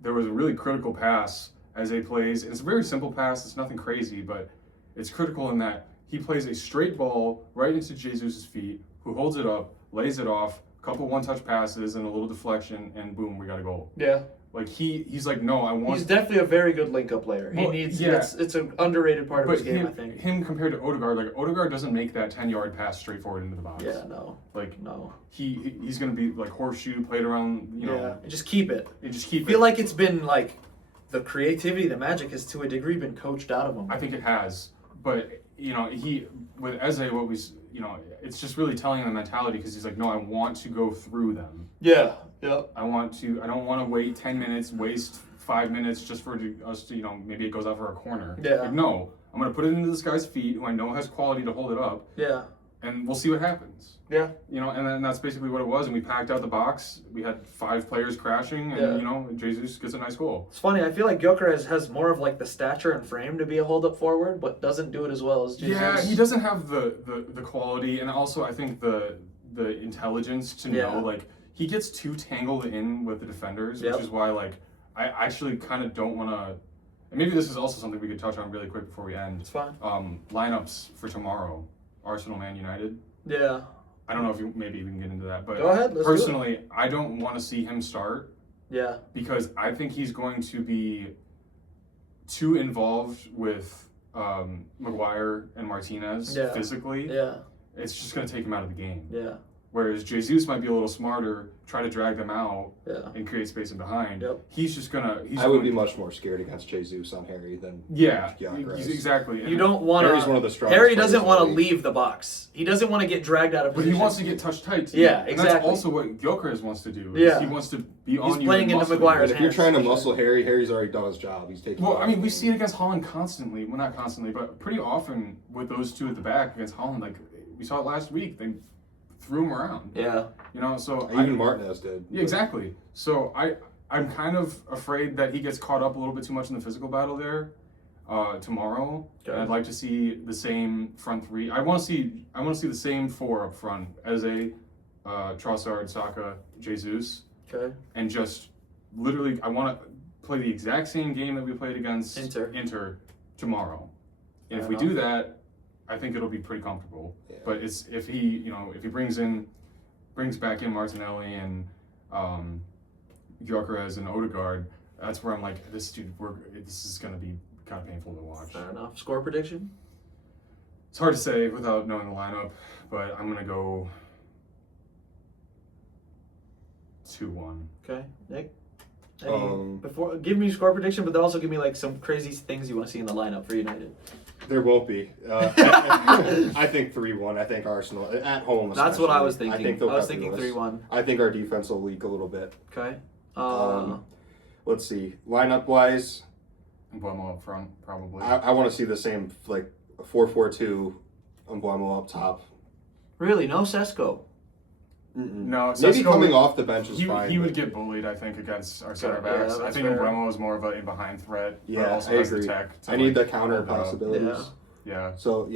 There was a really critical pass Eze plays. It's a very simple pass. It's nothing crazy, but it's critical in that he plays a straight ball right into Jesus' feet, who holds it up, lays it off, a couple one-touch passes and a little deflection, and boom, we got a goal. Yeah. Like he's like, no, I want. He's definitely a very good link-up player. He needs. Yeah. It's an underrated part of his game, I think. Him compared to Odegaard, like Odegaard doesn't make that 10-yard pass straight forward into the box. Yeah, no. Like no. He's gonna be like horseshoe, played around. Yeah. Just keep it. I feel like it's been like the creativity, the magic has to a degree been coached out of him. I think it has, but he with Eze, what we it's just really telling him the mentality because he's like, no, I want to go through them. Yeah. Yep. I don't want to wait 10 minutes, waste 5 minutes just for us to, maybe it goes out for a corner. Yeah. Like, no, I'm going to put it into this guy's feet who I know has quality to hold it up. Yeah. And we'll see what happens. Yeah. And then that's basically what it was. And we packed out the box. We had 5 players crashing and, Jesus gets a nice goal. It's funny. I feel like Gyökeres has more of like the stature and frame to be a hold-up forward, but doesn't do it as well as Jesus. Yeah, he doesn't have the quality. And also I think the intelligence to know, like, he gets too tangled in with the defenders, which is why, like, I actually kind of don't want to. And maybe this is also something we could touch on really quick before we end. It's fine. Lineups for tomorrow: Arsenal, Man United. Yeah. I don't know if maybe we can get into that, but go ahead. Let's personally, I don't want to see him start. Yeah. Because I think he's going to be too involved with Maguire and Martinez physically. Yeah. It's just going to take him out of the game. Yeah. Whereas Jesus might be a little smarter, try to drag them out and create space in behind. Yep. He's just gonna. I would be much more scared against Jesus on Harry than exactly. You don't want to. Harry's one of the strongest. Harry doesn't want to leave the box. He doesn't want to get dragged out of position. But he wants to get touched tight. Too. Yeah, exactly. And that's also what Gyökeres wants to do. He wants to be on you. He's playing into Maguire's hands. If you're trying to muscle Harry, Harry's already done his job. He's taking. Well, I mean, we see it against Holland constantly. Well, not constantly, but pretty often with those two at the back against Holland. Like we saw it last week. They threw him around. Yeah. So even Martinez did. Yeah, exactly. So I'm kind of afraid that he gets caught up a little bit too much in the physical battle there tomorrow. Okay. I'd like to see the same front three. I want to see the same 4 up front: Eze, Trossard, Saka, Jesus. Okay. And just literally, I want to play the exact same game that we played against Inter tomorrow. And if we do that, I think it'll be pretty comfortable. Yeah. But it's if he brings back in Martinelli and Gyökeres and Odegaard, that's where I'm like, this is gonna be kind of painful to watch. Fair enough. Score prediction? It's hard to say without knowing the lineup, but I'm gonna go 2-1. Okay, Nick. Before, give me your score prediction, but then also give me like some crazy things you want to see in the lineup for United. There won't be. I think 3-1. I think Arsenal at home. That's what I was thinking. I was thinking 3-1. I think our defense will leak a little bit. Okay. Let's see. Lineup wise, Mbeumo up front probably. I want to see the same 4-4-2. Mbeumo up top. Really? No Sesko? No, maybe coming off the bench is fine. He would get bullied, I think, against our center backs. I think Mbeumo is more of an in-behind threat. Yeah, but also I has agree. The tech I need the counter possibilities. Yeah. So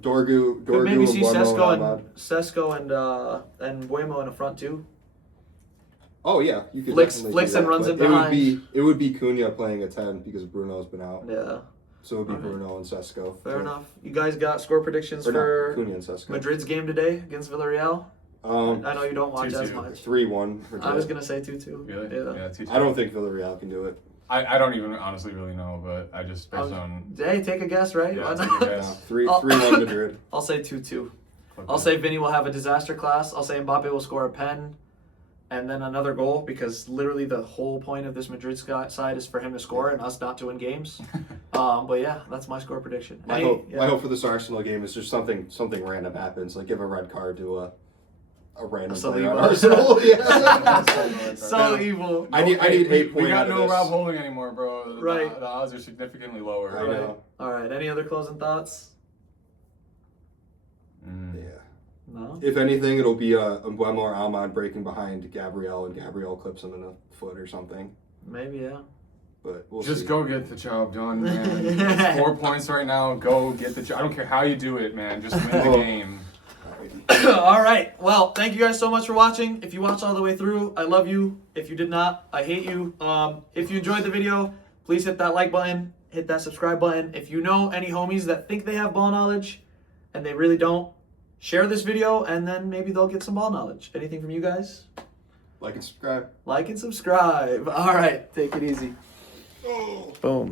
Dorgu. Could maybe see Mbeumo, Sesko and Mbeumo in the front too. Oh yeah, you could flicks and runs in behind. It would be Cunha playing a 10 because Bruno's been out. Yeah. So it would be Bruno and Sesko. Fair enough. You guys got score predictions for Cunha and Sesko. Madrid's game today against Villarreal? I know you don't watch 2-2. as much. 3-1. I was gonna say 2-2. Really? Yeah. 2-2. I don't think Villarreal can do it. I don't even honestly really know, but I just based on. Hey, take a guess, right? Yeah, take a guess. 3-1 Madrid. I'll say 2-2. I'll say Vinny will have a disaster class. I'll say Mbappe will score a pen, and then another goal because literally the whole point of this Madrid side is for him to score and us not to win games. But yeah, that's my score prediction. My hope for this Arsenal game is just something random happens, like give a red card to a a random So player on evil. Arsenal. Yeah. So evil. I need 8 We points got out of no this. Rob Holding anymore, bro. Right. The odds are significantly lower. I know. All right. Any other closing thoughts? Yeah. No. If anything, it'll be Mbuemo or Ahmad breaking behind Gabriel, and Gabriel clips him in the foot or something. Maybe, yeah. But we'll Just see. go get the job done, man. It's 4 points right now. Go get the job. I don't care how you do it, man. Just win the game. All right. Well, thank you guys so much for watching. If you watched all the way through, I love you. If you did not, I hate you. If you enjoyed the video, please hit that like button, hit that subscribe button. If you know any homies that think they have ball knowledge and they really don't, share this video and then maybe they'll get some ball knowledge. Anything from you guys? Like and subscribe. Like and subscribe. All right. Take it easy. Boom.